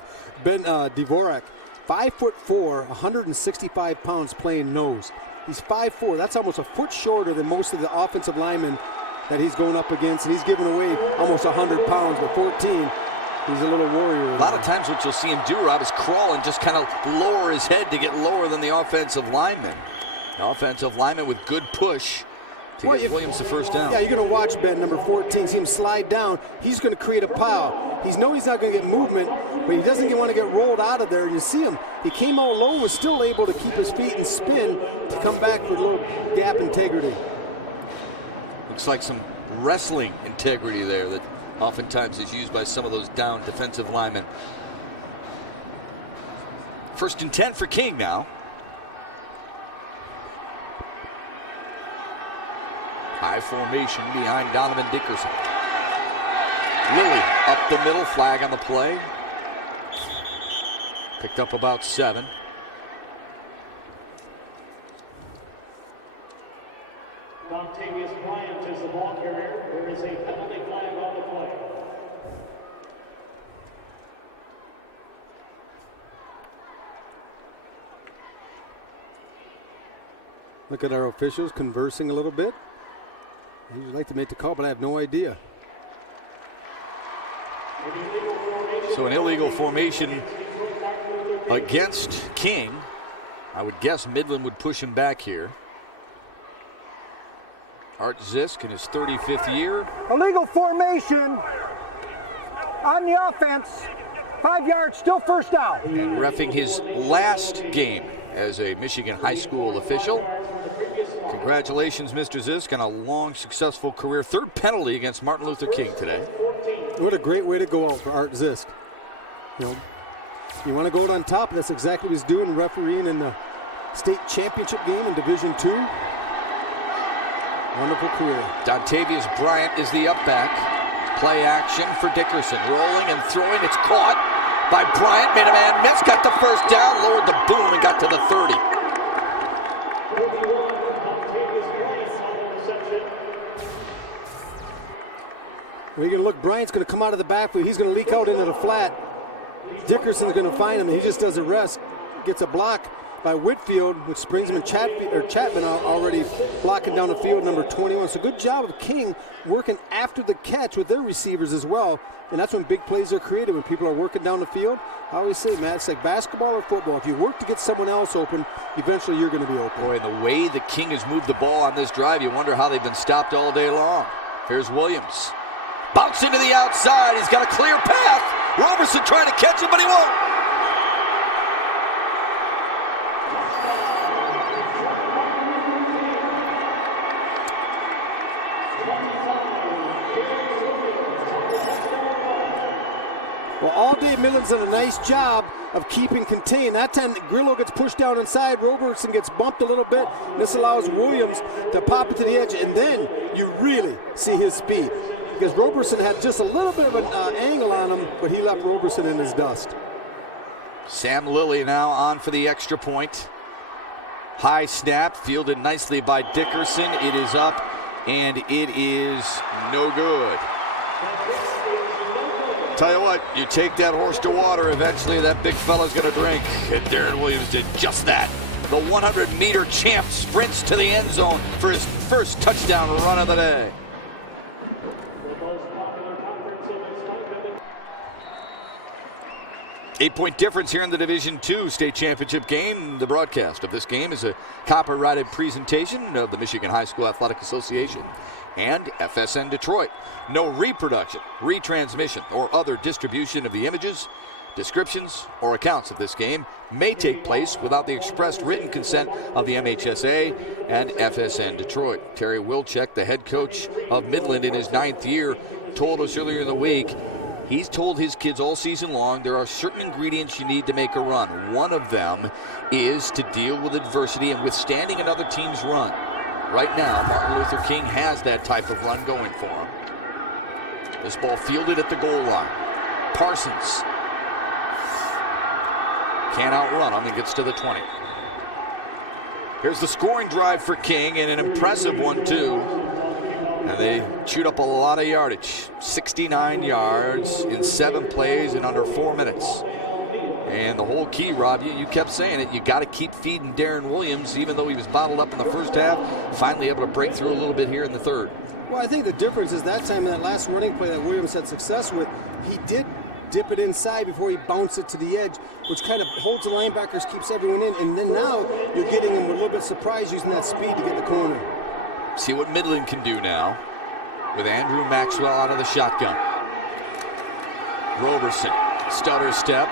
Ben Dvorak. 5'4", 165 pounds playing nose. He's 5'4". That's almost a foot shorter than most of the offensive linemen that he's going up against, and he's giving away almost 100 pounds, but 14, he's a little warrior. A lot of times what you'll see him do, Rob, is crawl and just kind of lower his head to get lower than the offensive lineman. The offensive lineman with good push to get Williams the first down. Yeah, you're going to watch Ben, number 14, see him slide down. He's going to create a pile. He's not going to get movement, but he doesn't want to get rolled out of there. You see him. He came out low, was still able to keep his feet and spin to come back with a little gap integrity. Looks like some wrestling integrity there that oftentimes is used by some of those down defensive linemen. 1st and 10 for King now. High formation behind Donovan Dickerson. Lilly up the middle, flag on the play. Picked up about 7. Montavious Bryant is the ball carrier. There is a penalty flag on the play. Look at our officials conversing a little bit. You'd like to make the call, but I have no idea. So an illegal formation against King. I would guess Midland would push him back here. Art Zisk in his 35th year. Illegal formation on the offense. 5 yards, still first down. And reffing his last game as a Michigan high school official. Congratulations, Mr. Zisk, on a long, successful career. 3rd penalty against Martin Luther King today. What a great way to go out for Art Zisk. You know, you want to go out on top, and that's exactly what he's doing, refereeing in the state championship game in Division II. Wonderful career. Dontavious Bryant is the up back. Play action for Dickerson. Rolling and throwing. It's caught by Bryant. Made a man miss. Got the first down. Lowered the boom and got to the 30. Well, you're going to look, Bryant's going to come out of the backfield. He's going to leak out into the flat. Dickerson's going to find him, and he just does a rest. Gets a block by Whitfield, which brings him, and Chapman already blocking down the field, number 21. So good job of King working after the catch with their receivers as well. And that's when big plays are created, when people are working down the field. I always say, Matt, it's like basketball or football. If you work to get someone else open, eventually you're going to be open. Boy, the way the King has moved the ball on this drive, you wonder how they've been stopped all day long. Here's Williams. Bounce into the outside. He's got a clear path. Roberson trying to catch him, but he won't. Well, all day Midland's done a nice job of keeping contained. That time Grillo gets pushed down inside. Roberson gets bumped a little bit. This allows Williams to pop it to the edge, and then you really see his speed. Because Roberson had just a little bit of an angle on him, but he left Roberson in his dust. Sam Lilly now on for the extra point. High snap, fielded nicely by Dickerson. It is up, and it is no good. Tell you what, you take that horse to water, eventually that big fella's going to drink. And Darren Williams did just that. The 100-meter champ sprints to the end zone for his first touchdown run of the day. 8-point difference here in the Division II state championship game. The broadcast of this game is a copyrighted presentation of the Michigan High School Athletic Association and FSN Detroit. No reproduction, retransmission, or other distribution of the images, descriptions, or accounts of this game may take place without the expressed written consent of the MHSA and FSN Detroit. Terry Wilczek, the head coach of Midland in his 9th year, told us earlier in the week he's told his kids all season long there are certain ingredients you need to make a run. One of them is to deal with adversity and withstanding another team's run. Right now, Martin Luther King has that type of run going for him. This ball fielded at the goal line. Parsons can't outrun him and gets to the 20. Here's the scoring drive for King, and an impressive one too. And they chewed up a lot of yardage. 69 yards in 7 plays in under 4 minutes. And the whole key, Rob, you kept saying it, you got to keep feeding Darren Williams, even though he was bottled up in the first half, finally able to break through a little bit here in the third. Well, I think the difference is that time in that last running play that Williams had success with, he did dip it inside before he bounced it to the edge, which kind of holds the linebackers, keeps everyone in, and then now you're getting him a little bit surprised using that speed to get the corner. See what Midland can do now with Andrew Maxwell out of the shotgun. Roberson, stutter step,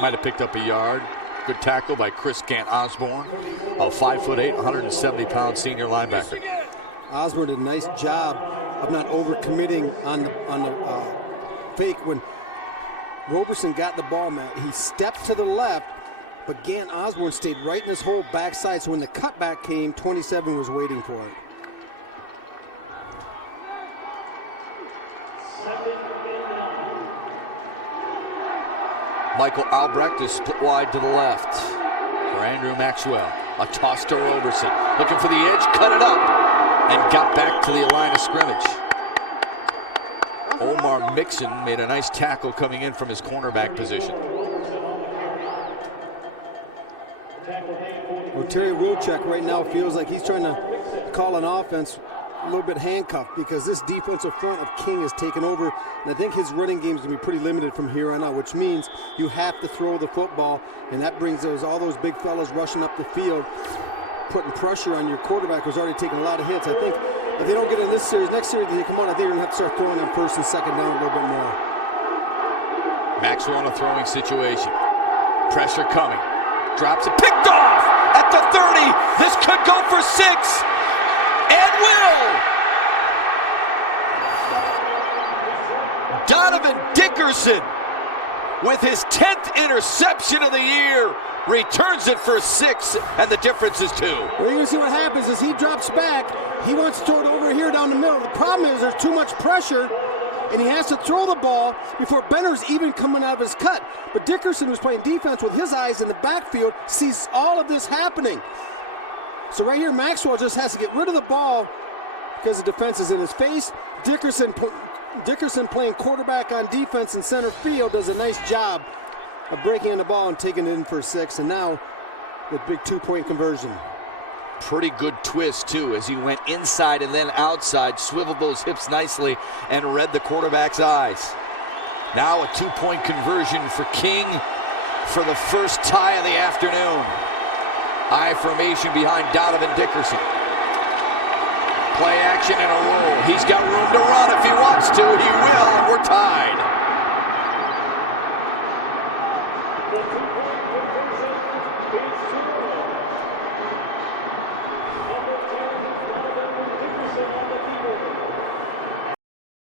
might have picked up a yard. Good tackle by Chris Gant Osborne, a 5'8", 170-pound senior linebacker. Osborne did a nice job of not overcommitting on the fake. When Roberson got the ball, Matt, he stepped to the left, but Gant Osborne stayed right in his whole backside, so when the cutback came, 27 was waiting for it. Michael Albrecht is split wide to the left for Andrew Maxwell. A toss to Roberson, looking for the edge, cut it up, and got back to the line of scrimmage. Omar Mixon made a nice tackle coming in from his cornerback position. Well, Terry Wilczek right now feels like he's trying to call an offense a little bit handcuffed because this defensive front of King has taken over, and I think his running game is going to be pretty limited from here on out, which means you have to throw the football, and that brings all those big fellas rushing up the field, putting pressure on your quarterback who's already taken a lot of hits. I think if they don't get in this series, next series they come on, I think they're going to have to start throwing them first and second down a little bit more. Maxwell in a throwing situation. Pressure coming. Drops it, picked off at the 30. This could go for 6. And will. Donovan Dickerson, with his 10th interception of the year, returns it for 6, and the difference is 2. Well, you're going to see what happens is he drops back. He wants to throw it over here down the middle. The problem is there's too much pressure, and he has to throw the ball before Benner's even coming out of his cut. But Dickerson, who's playing defense with his eyes in the backfield, sees all of this happening. So right here, Maxwell just has to get rid of the ball because the defense is in his face. Dickerson playing quarterback on defense in center field does a nice job of breaking on the ball and taking it in for 6. And now with big 2-point conversion. Pretty good twist, too, as he went inside and then outside, swiveled those hips nicely, and read the quarterback's eyes. Now a 2-point conversion for King for the first tie of the afternoon. High formation behind Donovan Dickerson. Play action and a roll. He's got room to run if he wants to. He will.